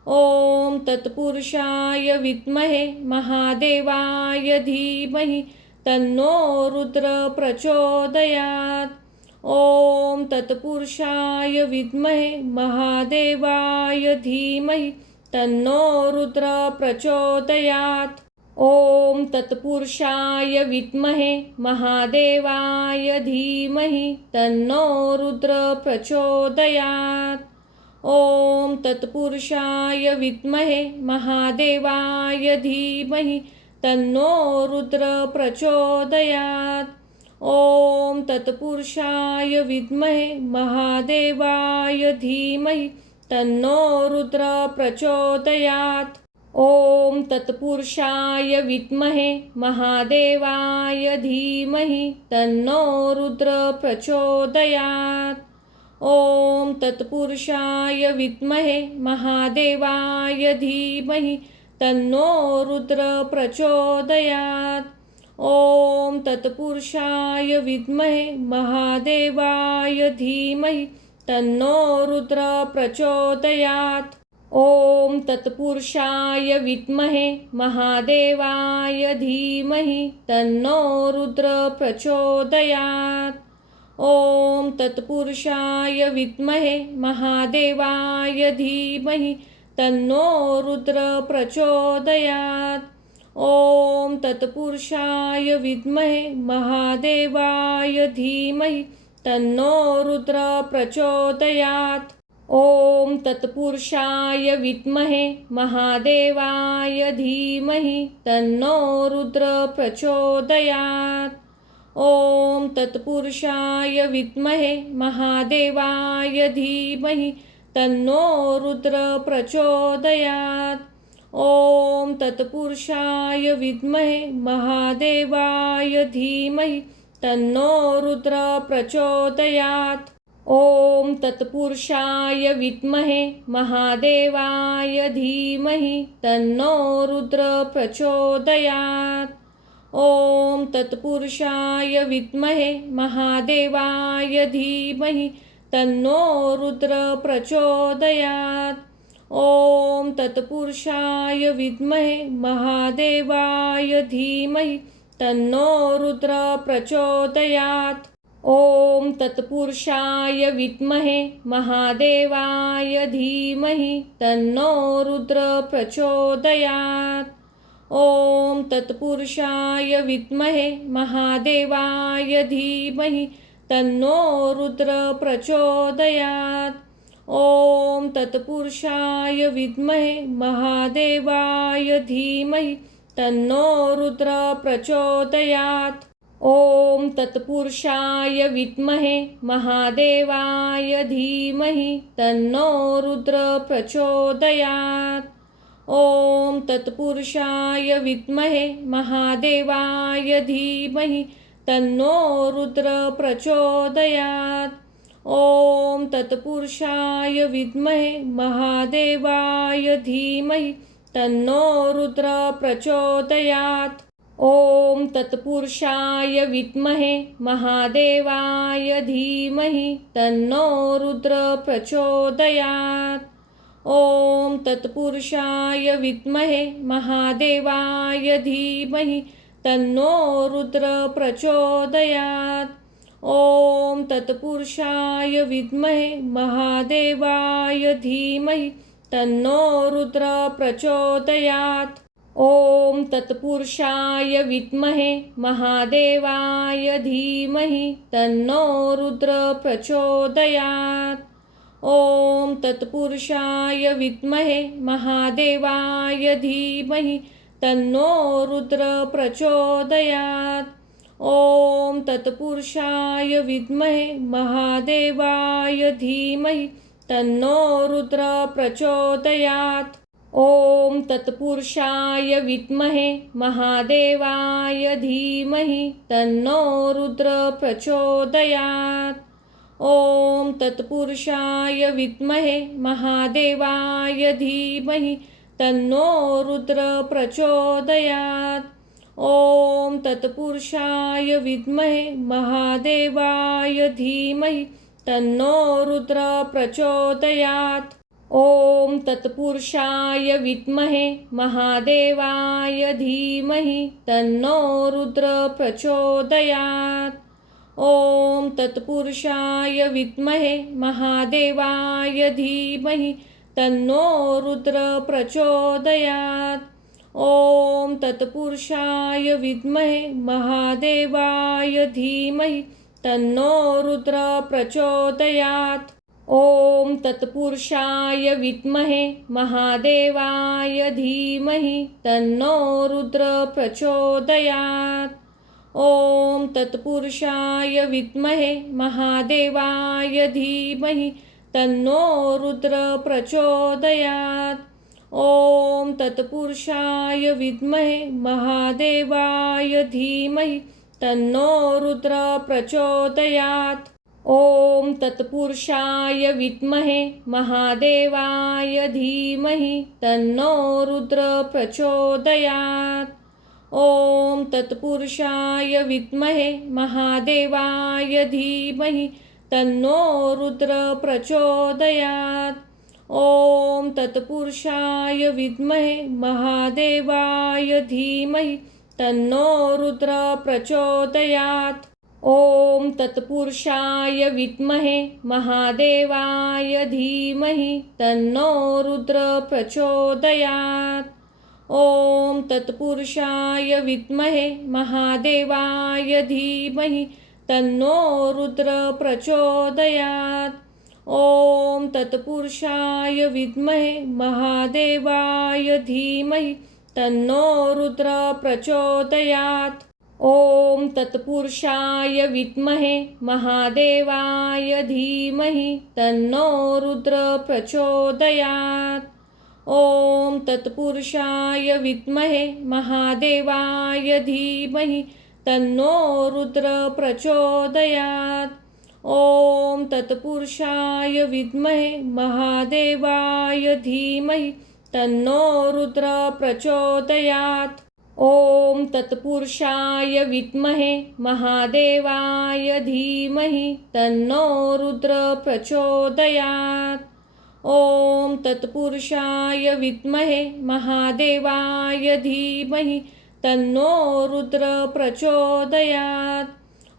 ॐ तत्पुरुषाय विद्महे महादेवाय धीमहि तन्नो रुद्र प्रचोदयात्। ॐ तत्पुरुषाय विद्महे महादेवाय धीमहि तन्नो रुद्र प्रचोदयात्। ॐ तत्पुरुषाय विद्महे महादेवाय धीमहि तन्नो रुद्र प्रचोदयात्। ॐ तत्पुरुषाय विद्महे महादेवाय धीमहि तन्नो रुद्र प्रचोदयात्। ॐ तत्पुरुषाय विद्महे महादेवाय धीमहि तन्नो रुद्र प्रचोदयात्। ॐ ॐ तत्पुरुषाय विद्महे महादेवाय धीमहि तन्नो रुद्र प्रचोदयात्। ॐ तत्पुरुषाय विद्महे महादेवाय धीमहि तन्नो रुद्र प्रचोदयात्। ॐ तत्पुरुषाय विद्महे महादेवाय धीमहि तन्नो रुद्र प्रचोदयात्। ॐ तत्पुरुषाय विद्महे महादेवाय धीमहि तन्नो रुद्र प्रचोदयात्। ॐ तत्पुरुषाय विद्महे महादेवाय धीमहि तन्नो रुद्र प्रचोदयात्। ॐ तत्पुरुषाय विद्महे महादेवाय धीमहि तन्नो रुद्र प्रचोदयात्। ॐ तत्पुरुषाय विद्महे महादेवाय धीमहि तन्नो रुद्र प्रचोदयात्। ॐ तत्पुरुषाय विद्महे महादेवाय धीमहि तन्नो रुद्र प्रचोदयात्। ॐ तत्पुरुषाय विद्महे महादेवाय धीमहि तन्नो रुद्र प्रचोदयात्। ॐ तत्पुरुषाय विद्महे महादेवाय धीमहि तन्नो रुद्र प्रचोदयात्। ॐ तत्पुरुषाय विद्महे महादेवाय धीमहि तन्नो रुद्र प्रचोदयात्। ॐ तत्पुरुषाय विद्महे महादेवाय धीमहि तन्नो रुद्र प्रचोदयात्। ॐ तत्पुरुषाय विद्महे महादेवाय धीमहि तन्नो रुद्र प्रचोदयात्। ॐ तत्पुरुषाय विद्महे महादेवाय धीमहि तन्नो रुद्र प्रचोदयात्। ॐ तत्पुरुषाय विद्महे महादेवाय धीमहि तन्नो रुद्र प्रचोदयात्। ॐ तत्पुरुषाय विद्महे महादेवाय धीमहि तन्नो रुद्र प्रचोदयात्। ॐ तत्पुरुषाय विद्महे महादेवाय धीमहि तन्नो रुद्र प्रचोदयात्। ॐ तत्पुरुषाय विद्महे महादेवाय धीमहि तन्नो रुद्र प्रचोदयात्। ॐ तत्पुरुषाय विद्महे महादेवाय धीमहि तन्नो रुद्र प्रचोदयात्। ॐ तत्पुरुषाय विद्महे महादेवाय धीमहि तन्नो रुद्र प्रचोदयात्। ॐ तत्पुरुषाय विद्महे महादेवाय धीमहि तन्नो रुद्र प्रचोदयात्। ॐ तत्पुरुषाय विद्महे महादेवाय धीमहि तन्नो रुद्र प्रचोदयात्। ॐ तत्पुरुषाय विद्महे महादेवाय धीमहि तन्नो रुद्र प्रचोदयात्। ॐ तत्पुरुषाय विद्महे महादेवाय धीमहि तन्नो रुद्र प्रचोदयात्। ॐ तत्पुरुषाय विद्महे महादेवाय धीमहि तन्नो रुद्र प्रचोदयात्। ॐ तत्पुरुषाय विद्महे महादेवाय धीमहि तन्नो रुद्र प्रचोदयात्। ॐ तत्पुरुषाय विद्महे महादेवाय धीमहि तन्नो रुद्र प्रचोदयात्। ॐ तत्पुरुषाय विद्महे महादेवाय धीमहि तन्नो रुद्र प्रचोदयात्। ॐ तत्पुरुषाय विद्महे महादेवाय धीमहि तन्नो रुद्र प्रचोदयात्। ॐ तत्पुरुषाय विद्महे महादेवाय धीमहि तन्नो रुद्र प्रचोदयात्। ॐ तत्पुरुषाय विद्महे महादेवाय धीमहि तन्नो रुद्र प्रचोदयात्। ॐ तत्पुरुषाय विद्महे महादेवाय धीमहि तन्नो रुद्र प्रचोदयात्। ॐ तत्पुरुषाय विद्महे महादेवाय धीमहि तन्नो रुद्र प्रचोदयात्। ॐ तत्पुरुषाय विद्महे महादेवाय धीमहि तन्नो रुद्र प्रचोदयात्। ॐ तत्पुरुषाय विद्महे महादेवाय धीमहि तन्नो रुद्र प्रचोदयात्। ॐ तत्पुरुषाय विद्महे महादेवाय धीमहि तन्नो रुद्र प्रचोदयात्। ॐ तत्पुरुषाय विद्महे महादेवाय धीमहि तन्नो रुद्र प्रचोदयात्। ॐ तत्पुरुषाय विद्महे महादेवाय धीमहि तन्नो रुद्र प्रचोदयात्। ॐ तत्पुरुषाय विद्महे महादेवाय धीमहि तन्नो रुद्र प्रचोदयात्। ॐ तत्पुरुषाय विद्महे महादेवाय धीमहि तन्नो रुद्र प्रचोदयात्। ॐ तत्पुरुषाय विद्महे महादेवाय धीमहि तन्नो रुद्र प्रचोदयात्। ॐ तत्पुरुषाय विद्महे महादेवाय धीमहि तन्नो रुद्र प्रचोदयात्। ॐ तत्पुरुषाय विद्महे महादेवाय धीमहि तन्नो रुद्र प्रचोदयात्। ॐ तत्पुरुषाय विद्महे महादेवाय धीमहि तन्नो रुद्र प्रचोदयात्।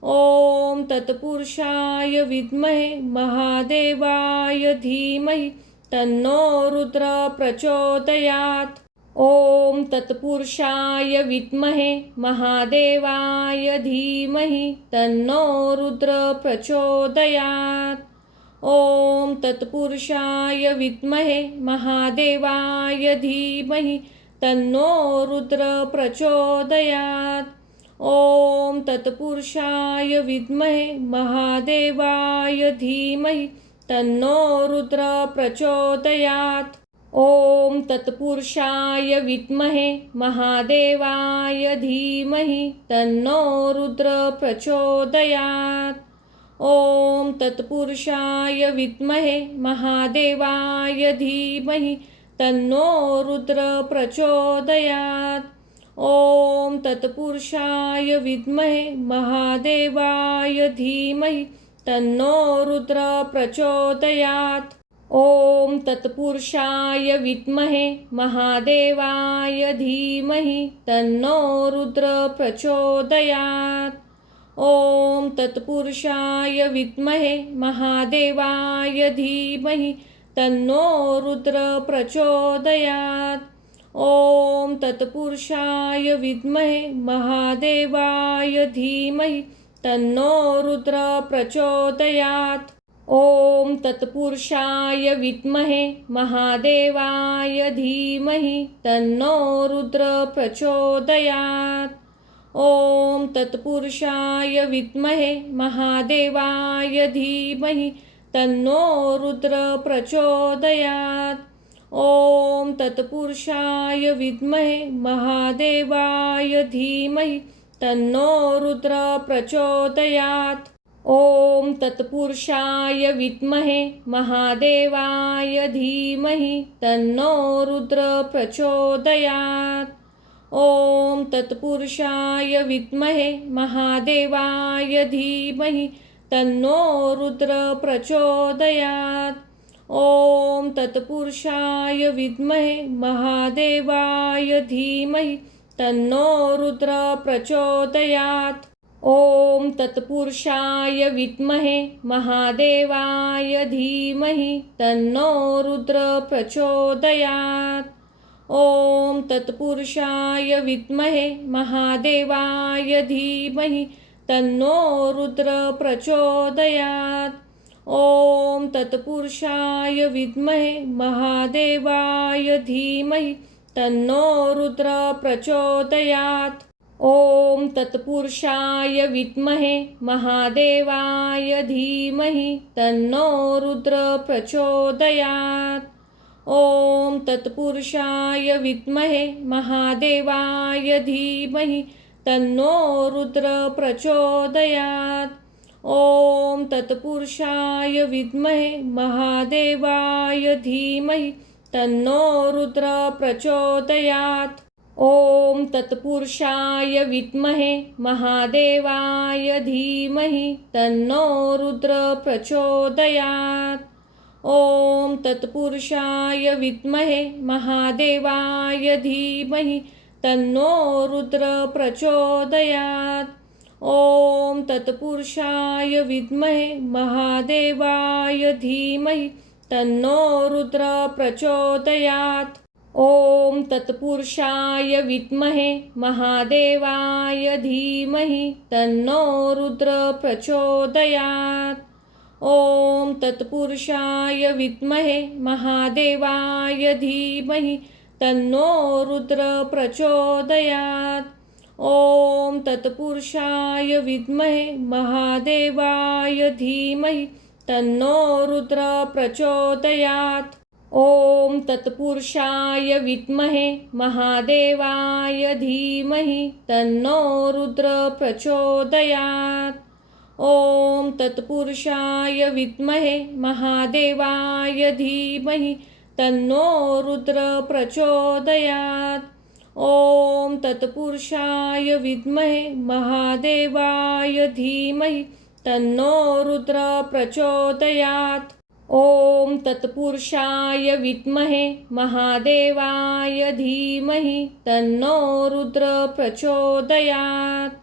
ॐ तत्पुरुषाय विद्महे महादेवाय धीमहि तन्नो रुद्र प्रचोदयात्। ॐ तत्पुरुषाय विद्महे महादेवाय धीमहि तन्नो रुद्र प्रचोदयात्। ॐ तत्पुरुषाय विद्महे महादेवाय धीमहि तन्नो रुद्र प्रचोदयात्। ॐ तत्पुरुषाय विद्महे महादेवाय धीमहि तन्नो रुद्र प्रचोदयात्। ॐ तत्पुरुषाय विद्महे महादेवाय धीमहि तन्नो रुद्र प्रचोदयात्। ॐ तत्पुरुषाय विद्महे महादेवाय धीमहि तन्नो रुद्र प्रचोदयात्। ॐ तत्पुरुषाय विद्महे महादेवाय धीमहि तन्नो रुद्र प्रचोदयात्। ॐ तत्पुरुषाय विद्महे महादेवाय धीमहि तन्नो रुद्र प्रचोदयात्। ॐ तत्पुरुषाय विद्महे महादेवाय धीमहि तन्नो रुद्र प्रचोदयात्। ॐ तत्पुरुषाय विद्महे महादेवाय धीमहि तन्नो रुद्र प्रचोदयात्। ॐ तत्पुरुषाय विद्महे महादेवाय धीमहि तन्नो रुद्र प्रचोदयात्। ॐ तत्पुरुषाय विद्महे महादेवाय धीमहि तन्नो रुद्र प्रचोदयात्। ॐ तत्पुरुषाय विद्महे महादेवाय धीमहि तन्नो रुद्र प्रचोदयात्। ॐ तत्पुरुषाय विद्महे महादेवाय धीमहि तन्नो रुद्र प्रचोदयात्। ॐ तत्पुरुषाय विद्महे महादेवाय धीमहि तन्नो रुद्र प्रचोदयात्। ॐ तत्पुरुषाय विद्महे महादेवाय धीमहि तन्नो रुद्र प्रचोदयात्। ॐ तत्पुरुषाय विद्महे महादेवाय धीमहि तन्नो रुद्र प्रचोदयात्। ॐ तत्पुरुषाय विद्महे महादेवाय धीमहि तन्नो रुद्र प्रचोदयात्। ॐ तत्पुरुषाय विद्महे महादेवाय धीमहि तन्नो रुद्र प्रचोदयात्। ॐ तत्पुरुषाय विद्महे महादेवाय धीमहि तन्नो रुद्र प्रचोदयात्। ॐ तत्पुरुषाय विद्महे महादेवाय धीमहि तन्नो रुद्र प्रचोदयात्। ॐ तत्पुरुषाय विद्महे महादेवाय धीमहि तन्नो रुद्र प्रचोदयात्। ॐ तत्पुरुषाय विद्महे महादेवाय धीमहि तन्नो रुद्र प्रचोदयात्। ॐ तत्पुरुषाय विद्महे महादेवाय धीमहि तन्नो रुद्र प्रचोदयात्। ॐ तत्पुरुषाय विद्महे महादेवाय धीमहि तन्नो रुद्र प्रचोदयात्। ॐ तत्पुरुषाय विद्महे महादेवाय धीमहि तन्नो रुद्र प्रचोदयात्। ॐ तत्पुरुषाय विद्महे महादेवाय धीमहि तन्नो रुद्र प्रचोदयात्। ॐ तत्पुरुषाय विद्महे महादेवाय धीमहि तन्नो रुद्र प्रचोदयात्। ॐ तत्पुरुषाय विद्महे महादेवाय धीमहि तन्नो रुद्र प्रचोदयात्। ॐ तत्पुरुषाय विद्महे महादेवाय धीमहि तन्नो रुद्र प्रचोदयात्। ॐ तत्पुरुषाय विद्महे महादेवाय धीमहि तन्नो रुद्र प्रचोदयात्। ॐ तत्पुरुषाय विद्महे महादेवाय धीमहि तन्नो रुद्र प्रचोदयात्।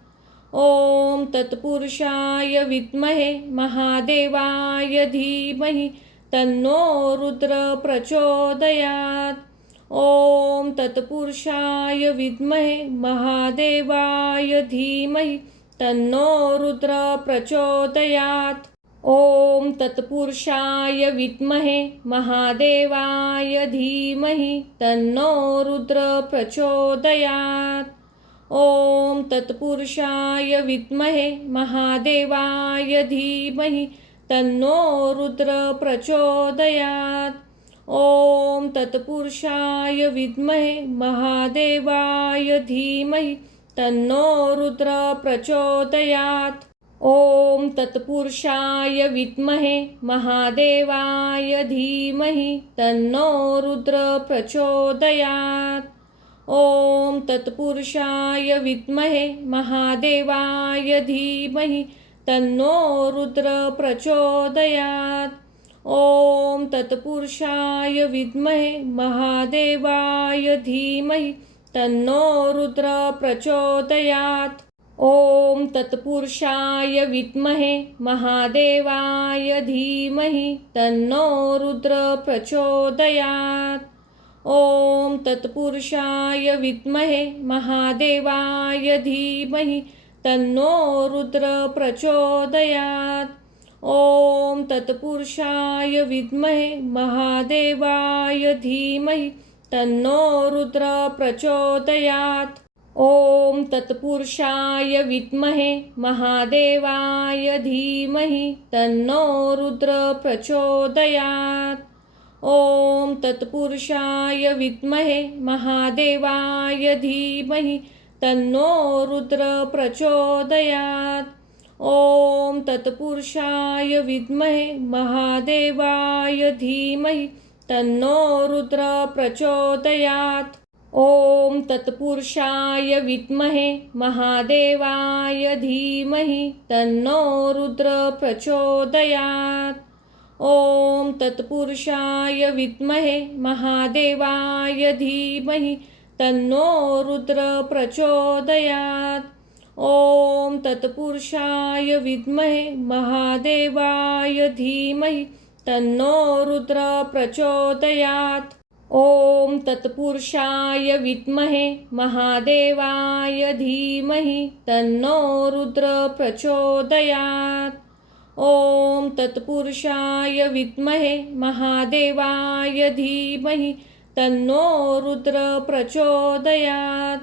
ॐ तत्पुरुषाय विद्महे महादेवाय धीमहि तन्नो रुद्र प्रचोदयात्। ॐ तत्पुरुषाय विद्महे महादेवाय धीमहि तन्नो रुद्र प्रचोदयात्। ॐ तत्पुरुषाय विद्महे महादेवाय धीमहि तन्नो रुद्र प्रचोदयात्। ॐ तत्पुरुषाय विद्महे महादेवाय धीमहि तन्नो रुद्र प्रचोदयात्। ॐ तत्पुरुषाय विद्महे महादेवाय धीमहि तन्नो रुद्र प्रचोदयात्। ॐ तत्पुरुषाय विद्महे महादेवाय धीमहि तन्नो रुद्र प्रचोदयात्। ॐ तत्पुरुषाय विद्महे महादेवाय धीमहि तन्नो रुद्र प्रचोदयात्। ॐ तत्पुरुषाय विद्महे महादेवाय धीमहि तन्नो रुद्र प्रचोदयात्। ॐ तत्पुरुषाय विद्महे महादेवाय धीमहि तन्नो रुद्र प्रचोदयात्। ॐ तत्पुरुषाय विद्महे महादेवाय धीमहि तन्नो रुद्र प्रचोदयात्। ॐ तत्पुरुषाय विद्महे महादेवाय धीमहि तन्नो रुद्र प्रचोदयात्। ॐ तत्पुरुषाय विद्महे महादेवाय धीमहि तन्नो रुद्र प्रचोदयात्। ॐ तत्पुरुषाय विद्महे महादेवाय धीमहि तन्नो रुद्र प्रचोदयात्। ॐ तत्पुरुषाय विद्महे महादेवाय धीमहि तन्नो रुद्र प्रचोदयात्। ॐ तत्पुरुषाय विद्महे महादेवाय धीमहि तन्नो रुद्र प्रचोदयात्। ॐ तत्पुरुषाय विद्महे महादेवाय धीमहि तन्नो रुद्र प्रचोदयात्। ॐ तत्पुरुषाय विद्महे महादेवाय धीमहि तन्नो रुद्र प्रचोदयात्। ॐ तत्पुरुषाय विद्महे महादेवाय धीमहि तन्नो रुद्र प्रचोदयात्। ॐ तत्पुरुषाय विद्महे महादेवाय धीमहि तन्नो रुद्र प्रचोदयात्।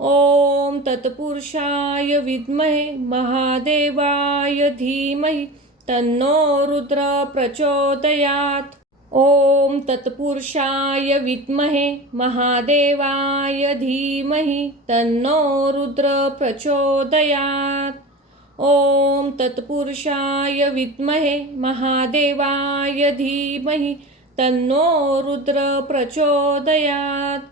ॐ तत्पुरुषाय विद्महे महादेवाय धीमहि तन्नो रुद्र प्रचोदयात्। ॐ तत्पुरुषाय विद्महे महादेवाय धीमहि तन्नो रुद्र प्रचोदयात्। ॐ तत्पुरुषाय विद्महे महादेवाय धीमहि तन्नो रुद्र प्रचोदयात्।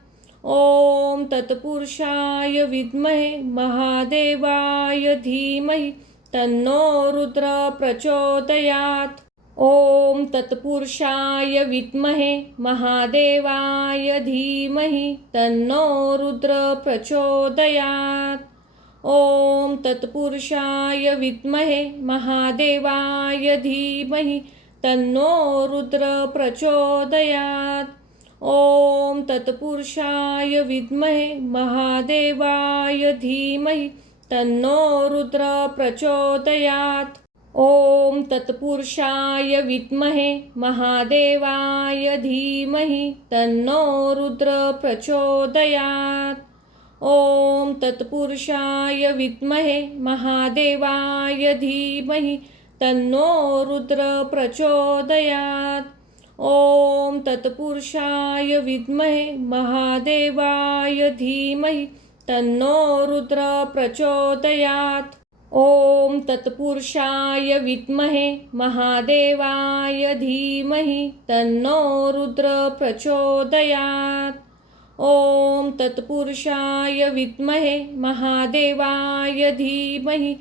ॐ तत्पुरुषाय विद्महे महादेवाय धीमहि तन्नो रुद्र प्रचोदयात्। ॐ तत्पुरुषाय विद्महे महादेवाय धीमहि तन्नो रुद्र प्रचोदयात्। ॐ तत्पुरुषाय विद्महे महादेवाय धीमहि तन्नो रुद्र प्रचोदयात्। ॐ तत्पुरुषाय विद्महे महादेवाय धीमहि तन्नो रुद्र प्रचोदयात्। ॐ तत्पुरुषाय विद्महे महादेवाय धीमहि तन्नो रुद्र प्रचोदयात्। ॐ तत्पुरुषाय विद्महे महादेवाय धीमहि तन्नो रुद्र प्रचोदयात्। ॐ तत्पुरुषाय विद्महे महादेवाय धीमहि तन्नो रुद्र प्रचोदयात्। ॐ तत्पुरुषाय विद्महे महादेवाय धीमहि तन्नो रुद्र प्रचोदयात्। ॐ तत्पुरुषाय विद्महे महादेवाय धीमहि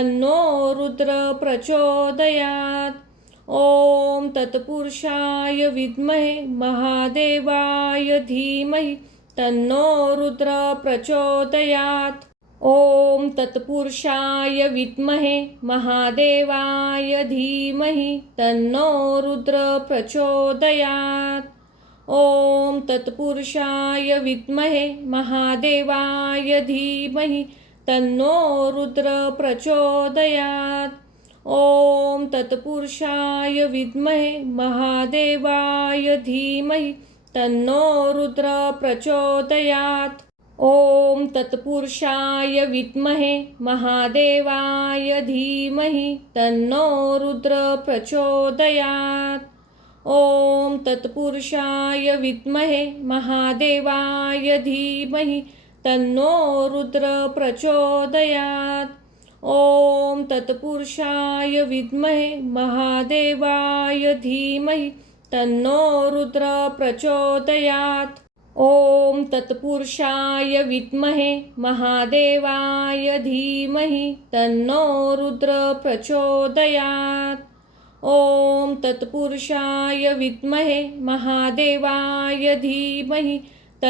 तन्नो रुद्र प्रचोदयात्। ॐ तत्पुरुषाय विद्महे महादेवाय धीमहि तन्नो रुद्र प्रचोदयात्। ॐ तत्पुरुषाय विद्महे महादेवाय धीमहि तन्नो रुद्र प्रचोदयात्। ॐ तत्पुरुषाय विद्महे महादेवाय धीमहि तन्नो रुद्र प्रचोदयात्। ॐ तत्पुरुषाय विद्महे महादेवाय धीमहि तन्नो रुद्र प्रचोदयात्। ॐ तत्पुरुषाय विद्महे महादेवाय धीमहि तन्नो रुद्र प्रचोदयात्। ॐ तत्पुरुषाय विद्महे महादेवाय धीमहि तन्नो रुद्र प्रचोदयात्। ॐ तत्पुरुषाय विद्महे महादेवाय धीमहि तन्नो रुद्र प्रचोदयात्। ॐ तत्पुरुषाय विद्महे महादेवाय धीमहि तन्नो रुद्र प्रचोदयात्। ॐ तत्पुरुषाय विद्महे महादेवाय धीमहि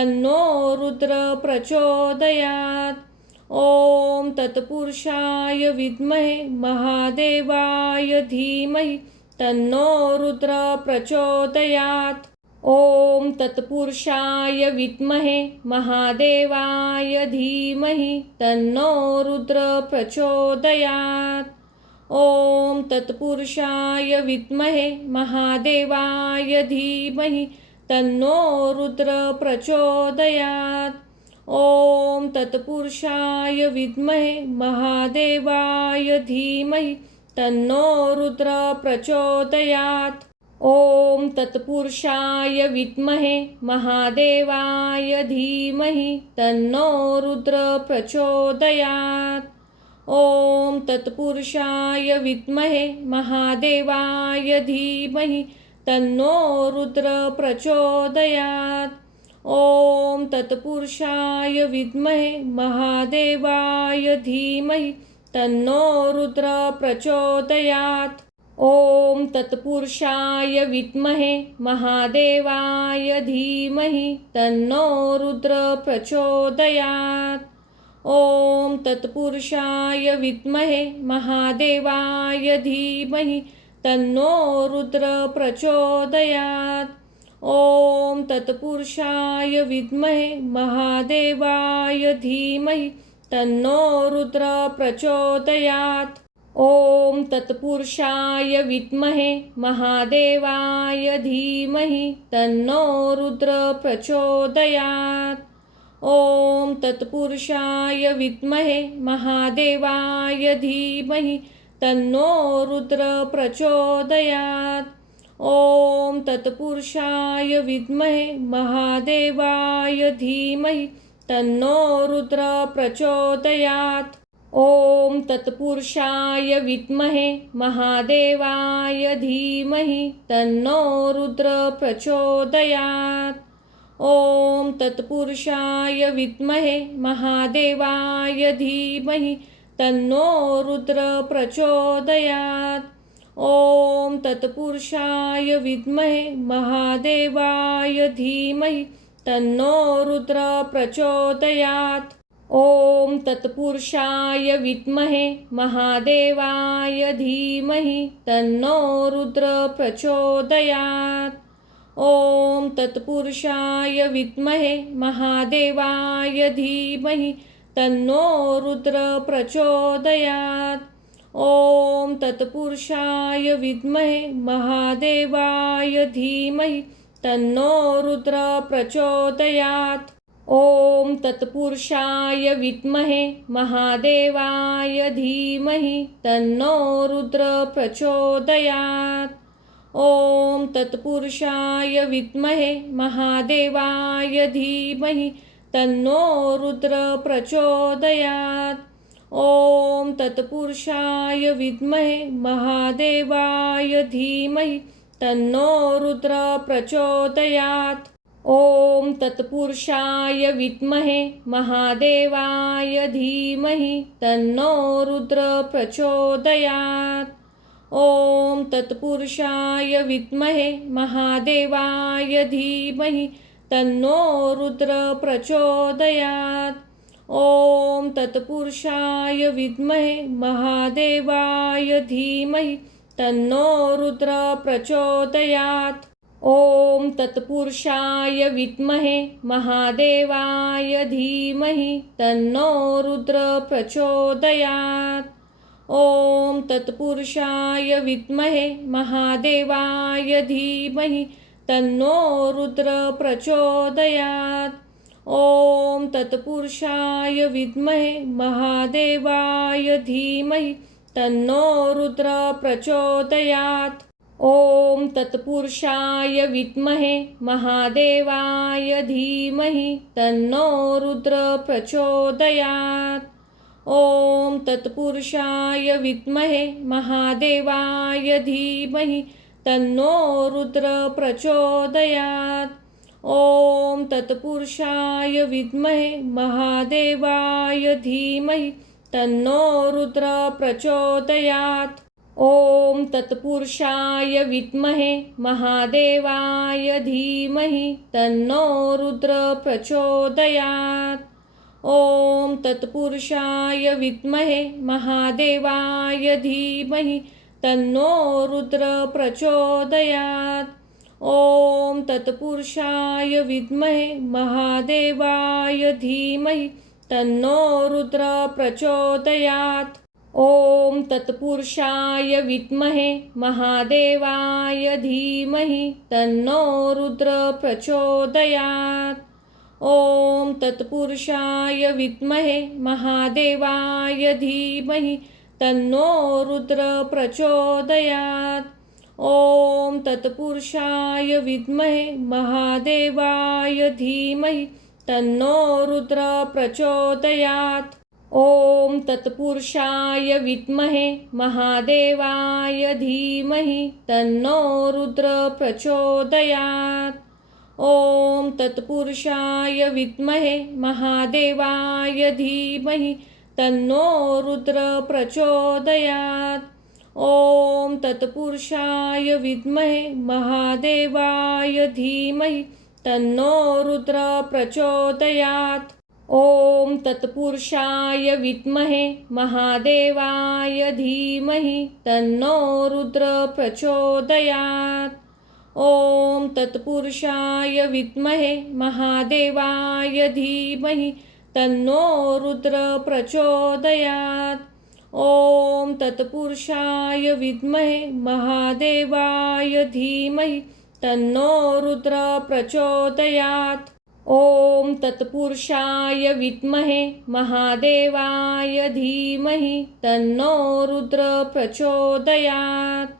तन्नो रुद्र प्रचोदयात्। ॐ तत्पुरुषाय विद्महे महादेवाय धीमहि तन्नो रुद्र प्रचोदयात्। ॐ तत्पुरुषाय विद्महे महादेवाय धीमहि तन्नो रुद्र प्रचोदयात्। ॐ तत्पुरुषाय विद्महे महादेवाय धीमहि तन्नो रुद्र प्रचोदयात्। ॐ तत्पुरुषाय विद्महे महादेवाय धीमहि तन्नो रुद्र प्रचोदयात्। ॐ तत्पुरुषाय विद्महे महादेवाय धीमहि तन्नो रुद्र प्रचोदयात्। ॐ तत्पुरुषाय विद्महे महादेवाय धीमहि तन्नो रुद्र प्रचोदयात्। ॐ तत्पुरुषाय विद्महे महादेवाय धीमहि तन्नो रुद्र प्रचोदयात्। ॐ तत्पुरुषाय विद्महे महादेवाय धीमहि तन्नो रुद्र प्रचोदयात्। ॐ तत्पुरुषाय विद्महे महादेवाय धीमहि तन्नो रुद्र प्रचोदयात्। ॐ तत्पुरुषाय विद्महे महादेवाय धीमहि तन्नो रुद्र प्रचोदयात्। ॐ तत्पुरुषाय विद्महे महादेवाय धीमहि तन्नो रुद्र प्रचोदयात्। ॐ तत्पुरुषाय विद्महे महादेवाय धीमहि तन्नो रुद्र प्रचोदयात्। ॐ तत्पुरुषाय विद्महे महादेवाय धीमहि तन्नो रुद्र प्रचोदयात्। ॐ तत्पुरुषाय विद्महे महादेवाय धीमहि तन्नो रुद्र प्रचोदयात्। ॐ तत्पुरुषाय विद्महे महादेवाय धीमहि तन्नो रुद्र प्रचोदयात्। ॐ तत्पुरुषाय विद्महे महादेवाय धीमहि तन्नो रुद्र प्रचोदयात्। ॐ तत्पुरुषाय विद्महे महादेवाय धीमहि तन्नो रुद्र प्रचोदयात्। ॐ तत्पुरुषाय विद्महे महादेवाय धीमहि तन्नो रुद्र प्रचोदयात्। ॐ तत्पुरुषाय विद्महे महादेवाय धीमहि तन्नो रुद्र प्रचोदयात्। ॐ तत्पुरुषाय विद्महे महादेवाय धीमहि तन्नो रुद्र प्रचोदयात्। ॐ तत्पुरुषाय विद्महे महादेवाय धीमहि तन्नो रुद्र प्रचोदयात्। ॐ तत्पुरुषाय विद्महे महादेवाय धीमहि तन्नो रुद्र प्रचोदयात्। ॐ तत्पुरुषाय विद्महे महादेवाय धीमहि तन्नो रुद्र प्रचोदयात्। ॐ तत्पुरुषाय विद्महे महादेवाय धीमहि तन्नो रुद्र प्रचोदयात्। ॐ तत्पुरुषाय विद्महे महादेवाय धीमहि तन्नो रुद्र प्रचोदयात्। ॐ तत्पुरुषाय विद्महे महादेवाय धीमहि तन्नो रुद्र प्रचोदयात्। ॐ तत्पुरुषाय विद्महे महादेवाय धीमहि तन्नो रुद्र प्रचोदयात्। ॐ तत्पुरुषाय विद्महे महादेवाय धीमहि तन्नो रुद्र प्रचोदयात्। ॐ तत्पुरुषाय विद्महे महादेवाय धीमहि तन्नो रुद्र प्रचोदयात्। ॐ तत्पुरुषाय विद्महे महादेवाय धीमहि तन्नो रुद्र प्रचोदयात्। ॐ तत्पुरुषाय विद्महे महादेवाय धीमहि तन्नो रुद्र प्रचोदयात्। ॐ तत्पुरुषाय विद्महे महादेवाय धीमहि तन्नो रुद्र प्रचोदयात्। ॐ तत्पुरुषाय विद्महे महादेवाय धीमहि तन्नो रुद्र प्रचोदयात्। ॐ तत्पुरुषाय विद्महे महादेवाय धीमहि तन्नो रुद्र प्रचोदयात्। ॐ तत्पुरुषाय विद्महे महादेवाय धीमहि तन्नो रुद्र प्रचोदयात्। ॐ तत्पुरुषाय विद्महे महादेवाय धीमहि तन्नो रुद्र प्रचोदयात्। ॐ तत्पुरुषाय विद्महे महादेवाय धीमहि तन्नो रुद्र प्रचोदयात्। ॐ तत्पुरुषाय विद्महे महादेवाय धीमहि तन्नो रुद्र प्रचोदयात्। ॐ तत्पुरुषाय विद्महे महादेवाय धीमहि तन्नो रुद्र प्रचोदयात्। ॐ तत्पुरुषाय विद्महे महादेवाय धीमहि तन्नो रुद्र प्रचोदयात्। ॐ तत्पुरुषाय विद्महे महादेवाय धीमहि तन्नो रुद्र प्रचोदयात्। ॐ तत्पुरुषाय विद्महे महादेवाय धीमहि तन्नो रुद्र प्रचोदयात्। ॐ तत्पुरुषाय विद्महे महादेवाय धीमहि तन्नो रुद्र प्रचोदयात्। ॐ तत्पुरुषाय विद्महे महादेवाय धीमहि तन्नो रुद्र प्रचोदयात्।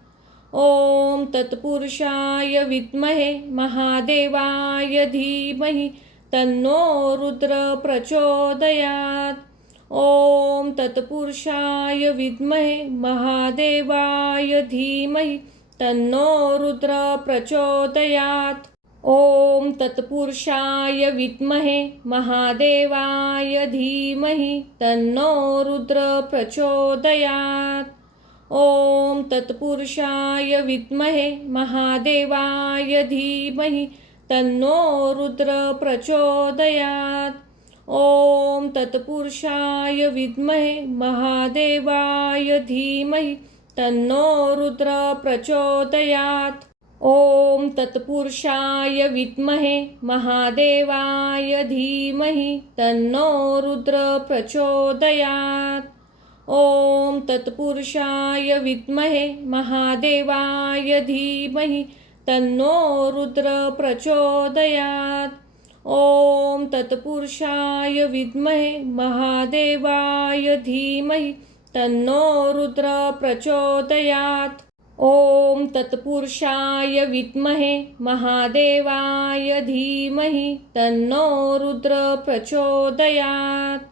ॐ तत्पुरुषाय विद्महे महादेवाय धीमहि तन्नो रुद्र प्रचोदयात्। ॐ तत्पुरुषाय विद्महे महादेवाय धीमहि तन्नो रुद्र प्रचोदयात्। ॐ तत्पुरुषाय विद्महे महादेवाय धीमहि तन्नो रुद्र प्रचोदयात्। ॐ तत्पुरुषाय विद्महे महादेवाय धीमहि तन्नो रुद्र प्रचोदयात्। ॐ तत्पुरुषाय विद्महे महादेवाय धीमहि तन्नो रुद्र प्रचोदयात्। ॐ तत्पुरुषाय विद्महे महादेवाय धीमहि तन्नो रुद्र प्रचोदयात्। ॐ तत्पुरुषाय विद्महे महादेवाय धीमहि तन्नो रुद्र प्रचोदयात्। ॐ तत्पुरुषाय विद्महे महादेवाय धीमहि तन्नो रुद्र प्रचोदयात्। ॐ तत्पुरुषाय विद्महे महादेवाय धीमहि तन्नो रुद्र प्रचोदयात्।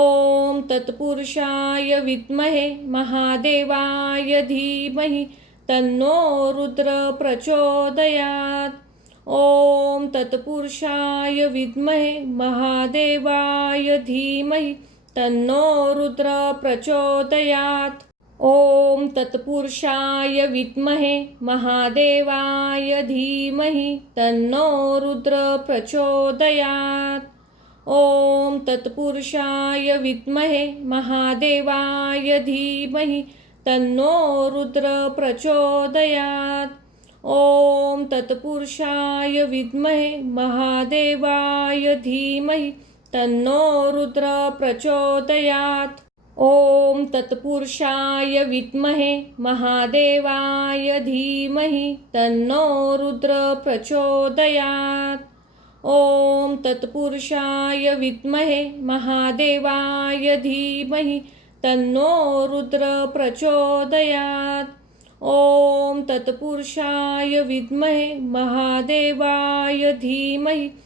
ॐ तत्पुरुषाय विद्महे महादेवाय धीमहि तन्नो रुद्र प्रचोदयात्। ॐ तत्पुरुषाय विद्महे महादेवाय धीमहि तन्नो रुद्र प्रचोदयात्। ॐ तत्पुरुषाय विद्महे महादेवाय धीमहि तन्नो रुद्र प्रचोदयात्। ॐ तत्पुरुषाय विद्महे महादेवाय धीमहि तन्नो रुद्र प्रचोदयात्। ॐ तत्पुरुषाय विद्महे महादेवाय धीमहि तन्नो रुद्र प्रचोदयात्। ॐ तत्पुरुषाय विद्महे महादेवाय धीमहि तन्नो रुद्र प्रचोदयात्। ॐ तत्पुरुषाय विद्महे महादेवाय धीमहि तन्नो रुद्र प्रचोदयात्। ॐ तत्पुरुषाय विद्महे महादेवाय धीमहि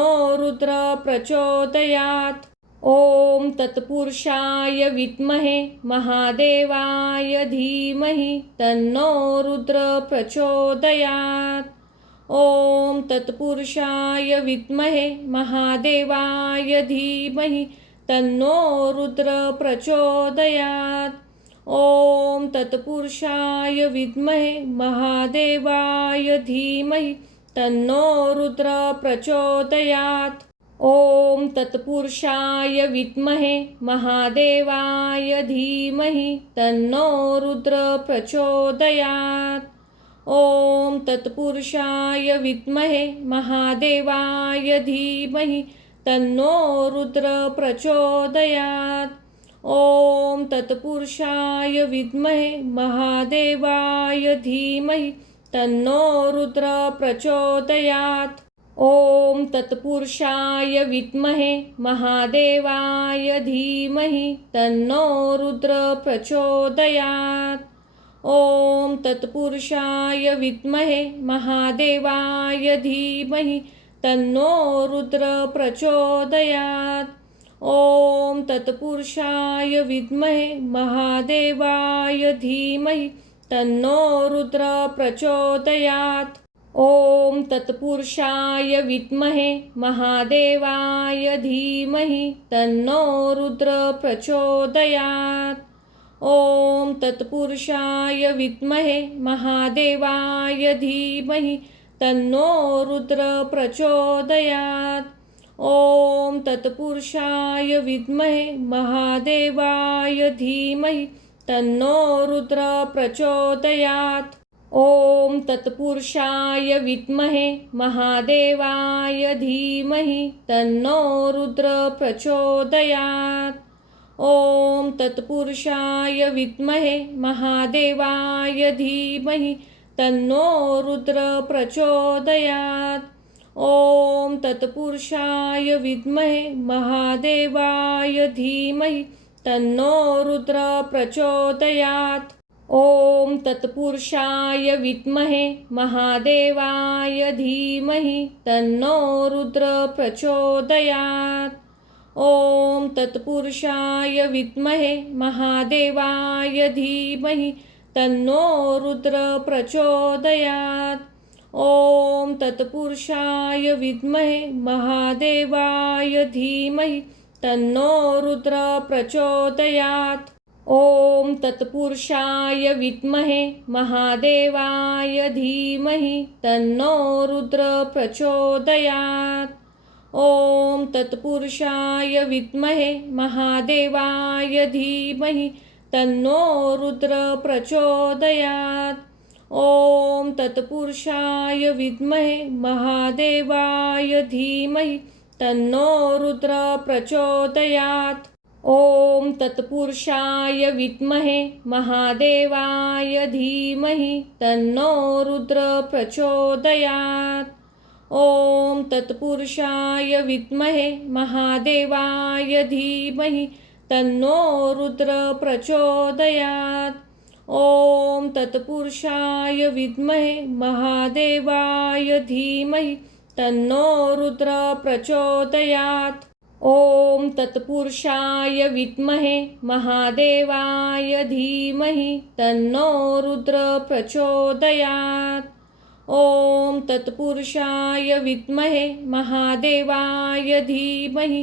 तन्नो रुद्र प्रचोदयात्। ॐ तत्पुरुषाय विद्महे महादेवाय धीमहि तन्नो रुद्र प्रचोदयात्। ॐ तत्पुरुषाय विद्महे महादेवाय धीमहि तन्नो रुद्र प्रचोदयात्। ॐ तत्पुरुषाय विद्महे महादेवाय धीमहि तन्नो रुद्र प्रचोदयात्। ॐ तत्पुरुषाय विद्महे महादेवाय धीमहि तन्नो रुद्र प्रचोदयात्। ॐ तत्पुरुषाय विद्महे महादेवाय धीमहि तन्नो रुद्र प्रचोदयात्। ॐ तत्पुरुषाय विद्महे महादेवाय धीमहि तन्नो रुद्र प्रचोदयात्। ॐ तत्पुरुषाय विद्महे महादेवाय धीमहि तन्नो रुद्र प्रचोदयात्। ॐ तत्पुरुषाय विद्महे महादेवाय धीमहि तन्नो रुद्र प्रचोदयात्। ॐ तत्पुरुषाय विद्महे महादेवाय धीमहि तन्नो रुद्र प्रचोदयात्। ॐ तत्पुरुषाय विद्महे महादेवाय धीमहि तन्नो रुद्र प्रचोदयात्। ॐ तत्पुरुषाय विद्महे महादेवाय धीमहि तन्नो रुद्र प्रचोदयात्। ॐ तत्पुरुषाय विद्महे महादेवाय धीमहि तन्नो रुद्र प्रचोदयात्। ॐ तत्पुरुषाय विद्महे महादेवाय धीमहि तन्नो रुद्र प्रचोदयात्। ॐ तत्पुरुषाय विद्महे महादेवाय धीमहि तन्नो रुद्र प्रचोदयात्। ॐ तत्पुरुषाय विद्महे महादेवाय धीमहि तन्नो रुद्र प्रचोदयात्। ओम तत्पुरुषाय विद्महे महादेवाय धीमहि तन्नो रुद्र प्रचोदयात्। ओम तत्पुरुषाय विद्महे महादेवाय धीमहि तन्नो रुद्र प्रचोदयात्। ओम तत्पुरुषाय विद्महे महादेवाय धीमहि तन्नो रुद्र प्रचोदयात्। ओम तत्पुरुषाय विद्महे महादेवाय धीमहि तन्नो रुद्र प्रचोदयात्। ओम तत्पुरुषाय विद्महे महादेवाय धीमहि तन्नो रुद्र प्रचोदयात्। ओम तत्पुरुषाय विद्महे महादेवाय धीमहि तन्नो रुद्र प्रचोदयात्। ओम तत्पुरुषाय विद्महे महादेवाय धीमहि तन्नो रुद्र प्रचोदयात्। ओम तत्पुरुषाय विद्महे महादेवाय धीमहि तन्नो रुद्र प्रचोदयात्। ओम तत्पुरुषाय विद्महे महादेवाय धीमहि तन्नो रुद्र प्रचोदयात्। ओम तत्पुरुषाय विद्महे महादेवाय धीमहि तन्नो रुद्र प्रचोदयात्। ओम तत्पुरुषाय विद्महे महादेवाय धीमहि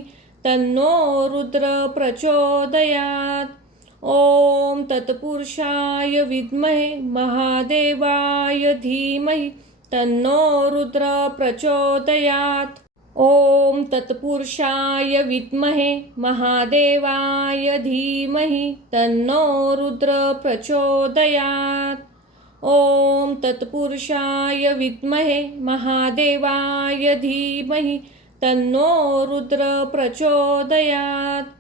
तन्नो रुद्र प्रचोदयात्। ओम तत्पुरुषाय विद्महे महादेवाय धीमहि तन्नो रुद्र प्रचोदयात्। ओम तत्पुरुषाय विद्महे महादेवाय धीमहि तन्नो रुद्र प्रचोदयात्। ओम तत्पुरुषाय विद्महे महादेवाय धीमहि तन्नो रुद्र प्रचोदयात्।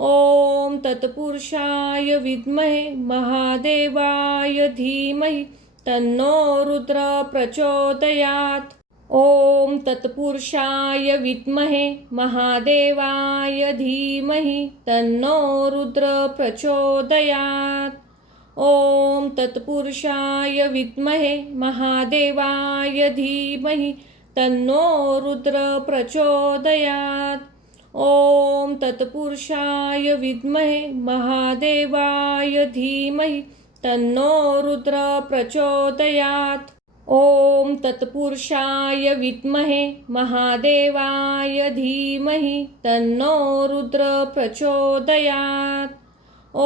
ओम तत्पुरुषाय विद्महे महादेवाय धीमहि तन्नो रुद्र प्रचोदयात्। ओम तत्पुरुषाय विद्महे महादेवाय धीमहि तन्नो रुद्र प्रचोदयात्। ओम तत्पुरुषाय विद्महे महादेवाय धीमहि तन्नो रुद्र प्रचोदयात्। ओम तत्पुरुषाय विद्महे महादेवाय धीमहि तन्नो रुद्र प्रचोदयात्। ओम तत्पुरुषाय विद्महे महादेवाय धीमहि तन्नो रुद्र प्रचोदयात्।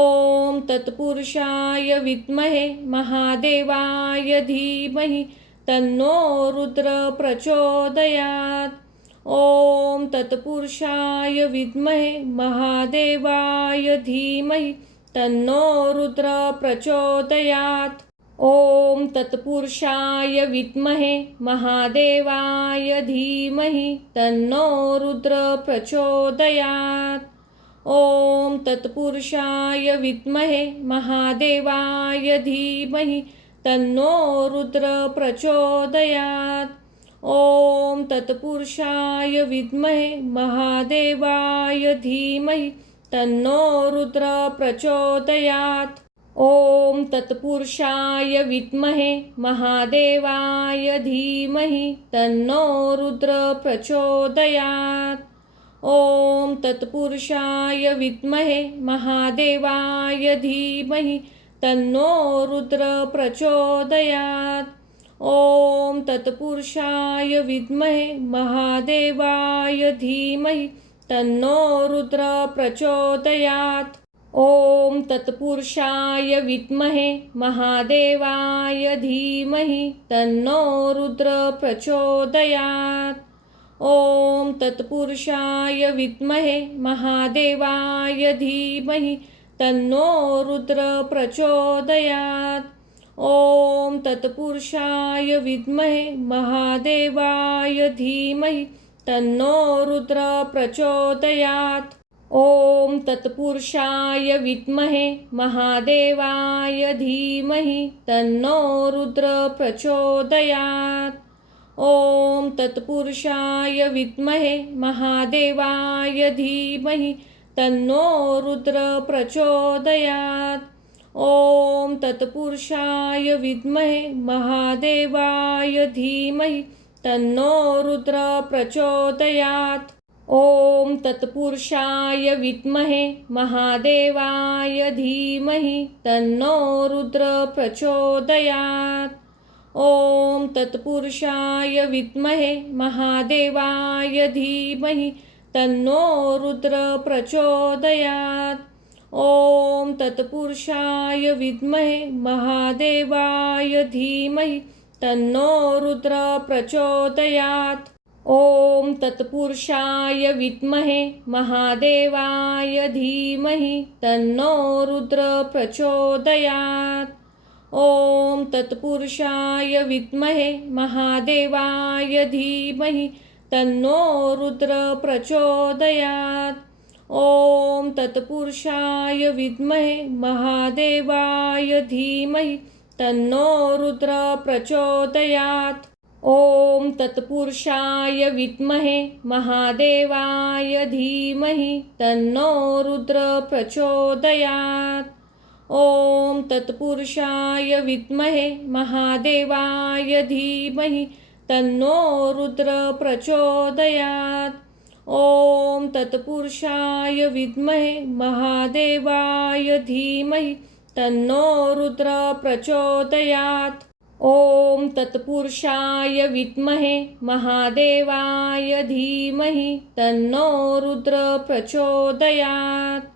ओम तत्पुरुषाय विद्महे महादेवाय धीमहि तन्नो रुद्र प्रचोदयात्। ओम तत्पुरुषाय विद्महे महादेवाय धीमहि तन्नो रुद्र प्रचोदयात्। ओम तत्पुरुषाय विद्महे महादेवाय धीमहि तन्नो रुद्र प्रचोदयात्। ओम तत्पुरुषाय विद्महे महादेवाय धीमहि तन्नो रुद्र प्रचोदयात्। ओम तत्पुरुषाय विद्महे महादेवाय धीमहि तन्नो रुद्र प्रचोदयात्। ओम तत्पुरुषाय विद्महे महादेवाय धीमहि तन्नो रुद्र प्रचोदयात्। ओम तत्पुरुषाय विद्महे महादेवाय धीमहि तन्नो रुद्र प्रचोदयात्। ओम तत्पुरुषाय विद्महे महादेवाय धीमहि तन्नो रुद्र प्रचोदयात्। ओम तत्पुरुषाय विद्महे महादेवाय धीमहि तन्नो रुद्र प्रचोदयात्। ओम तत्पुरुषाय विद्महे महादेवाय धीमहि तन्नो रुद्र प्रचोदयात्। ओम तत्पुरुषाय विद्महे महादेवाय धीमहि तन्नो रुद्र प्रचोदयात्। ओम तत्पुरुषाय विद्महे महादेवाय धीमहि तन्नो रुद्र प्रचोदयात्। ओम तत्पुरुषाय विद्महे महादेवाय धीमहि तन्नो रुद्र प्रचोदयात्। ॐ तत्पुरुषाय विद्महे महादेवाय धीमहि तन्नो रुद्र प्रचोदयात्। ॐ तत्पुरुषाय विद्महे महादेवाय धीमहि तन्नो रुद्र प्रचोदयात्। ॐ तत्पुरुषाय विद्महे महादेवाय धीमहि तन्नो रुद्र प्रचोदयात्। ॐ तत्पुरुषाय विद्महे महादेवाय धीमहि तन्नो रुद्र प्रचोदयात्। ॐ तत्पुरुषाय विद्महे महादेवाय धीमहि तन्नो रुद्र प्रचोदयात्। ॐ तत्पुरुषाय विद्महे महादेवाय धीमहि तन्नो रुद्र प्रचोदयात्। ॐ तत्पुरुषाय विद्महे महादेवाय धीमहि तन्नो रुद्र प्रचोदयात्। ॐ तत्पुरुषाय विद्महे महादेवाय धीमहि तन्नो रुद्र प्रचोदयात्। ॐ तत्पुरुषाय विद्महे महादेवाय धीमहि तन्नो रुद्र प्रचोदयात्। ॐ तत्पुरुषाय विद्महे महादेवाय धीमहि तन्नो रुद्र प्रचोदयात्। ॐ तत्पुरुषाय विद्महे महादेवाय धीमहि तन्नो रुद्र प्रचोदयात्। ॐ तत्पुरुषाय विद्महे महादेवाय धीमहि तन्नो रुद्र प्रचोदयात्। ॐ तत्पुरुषाय विद्महे महादेवाय धीमहि तन्नो रुद्र प्रचोदयात्। ॐ तत्पुरुषाय विद्महे महादेवाय धीमहि तन्नो रुद्र प्रचोदयात्।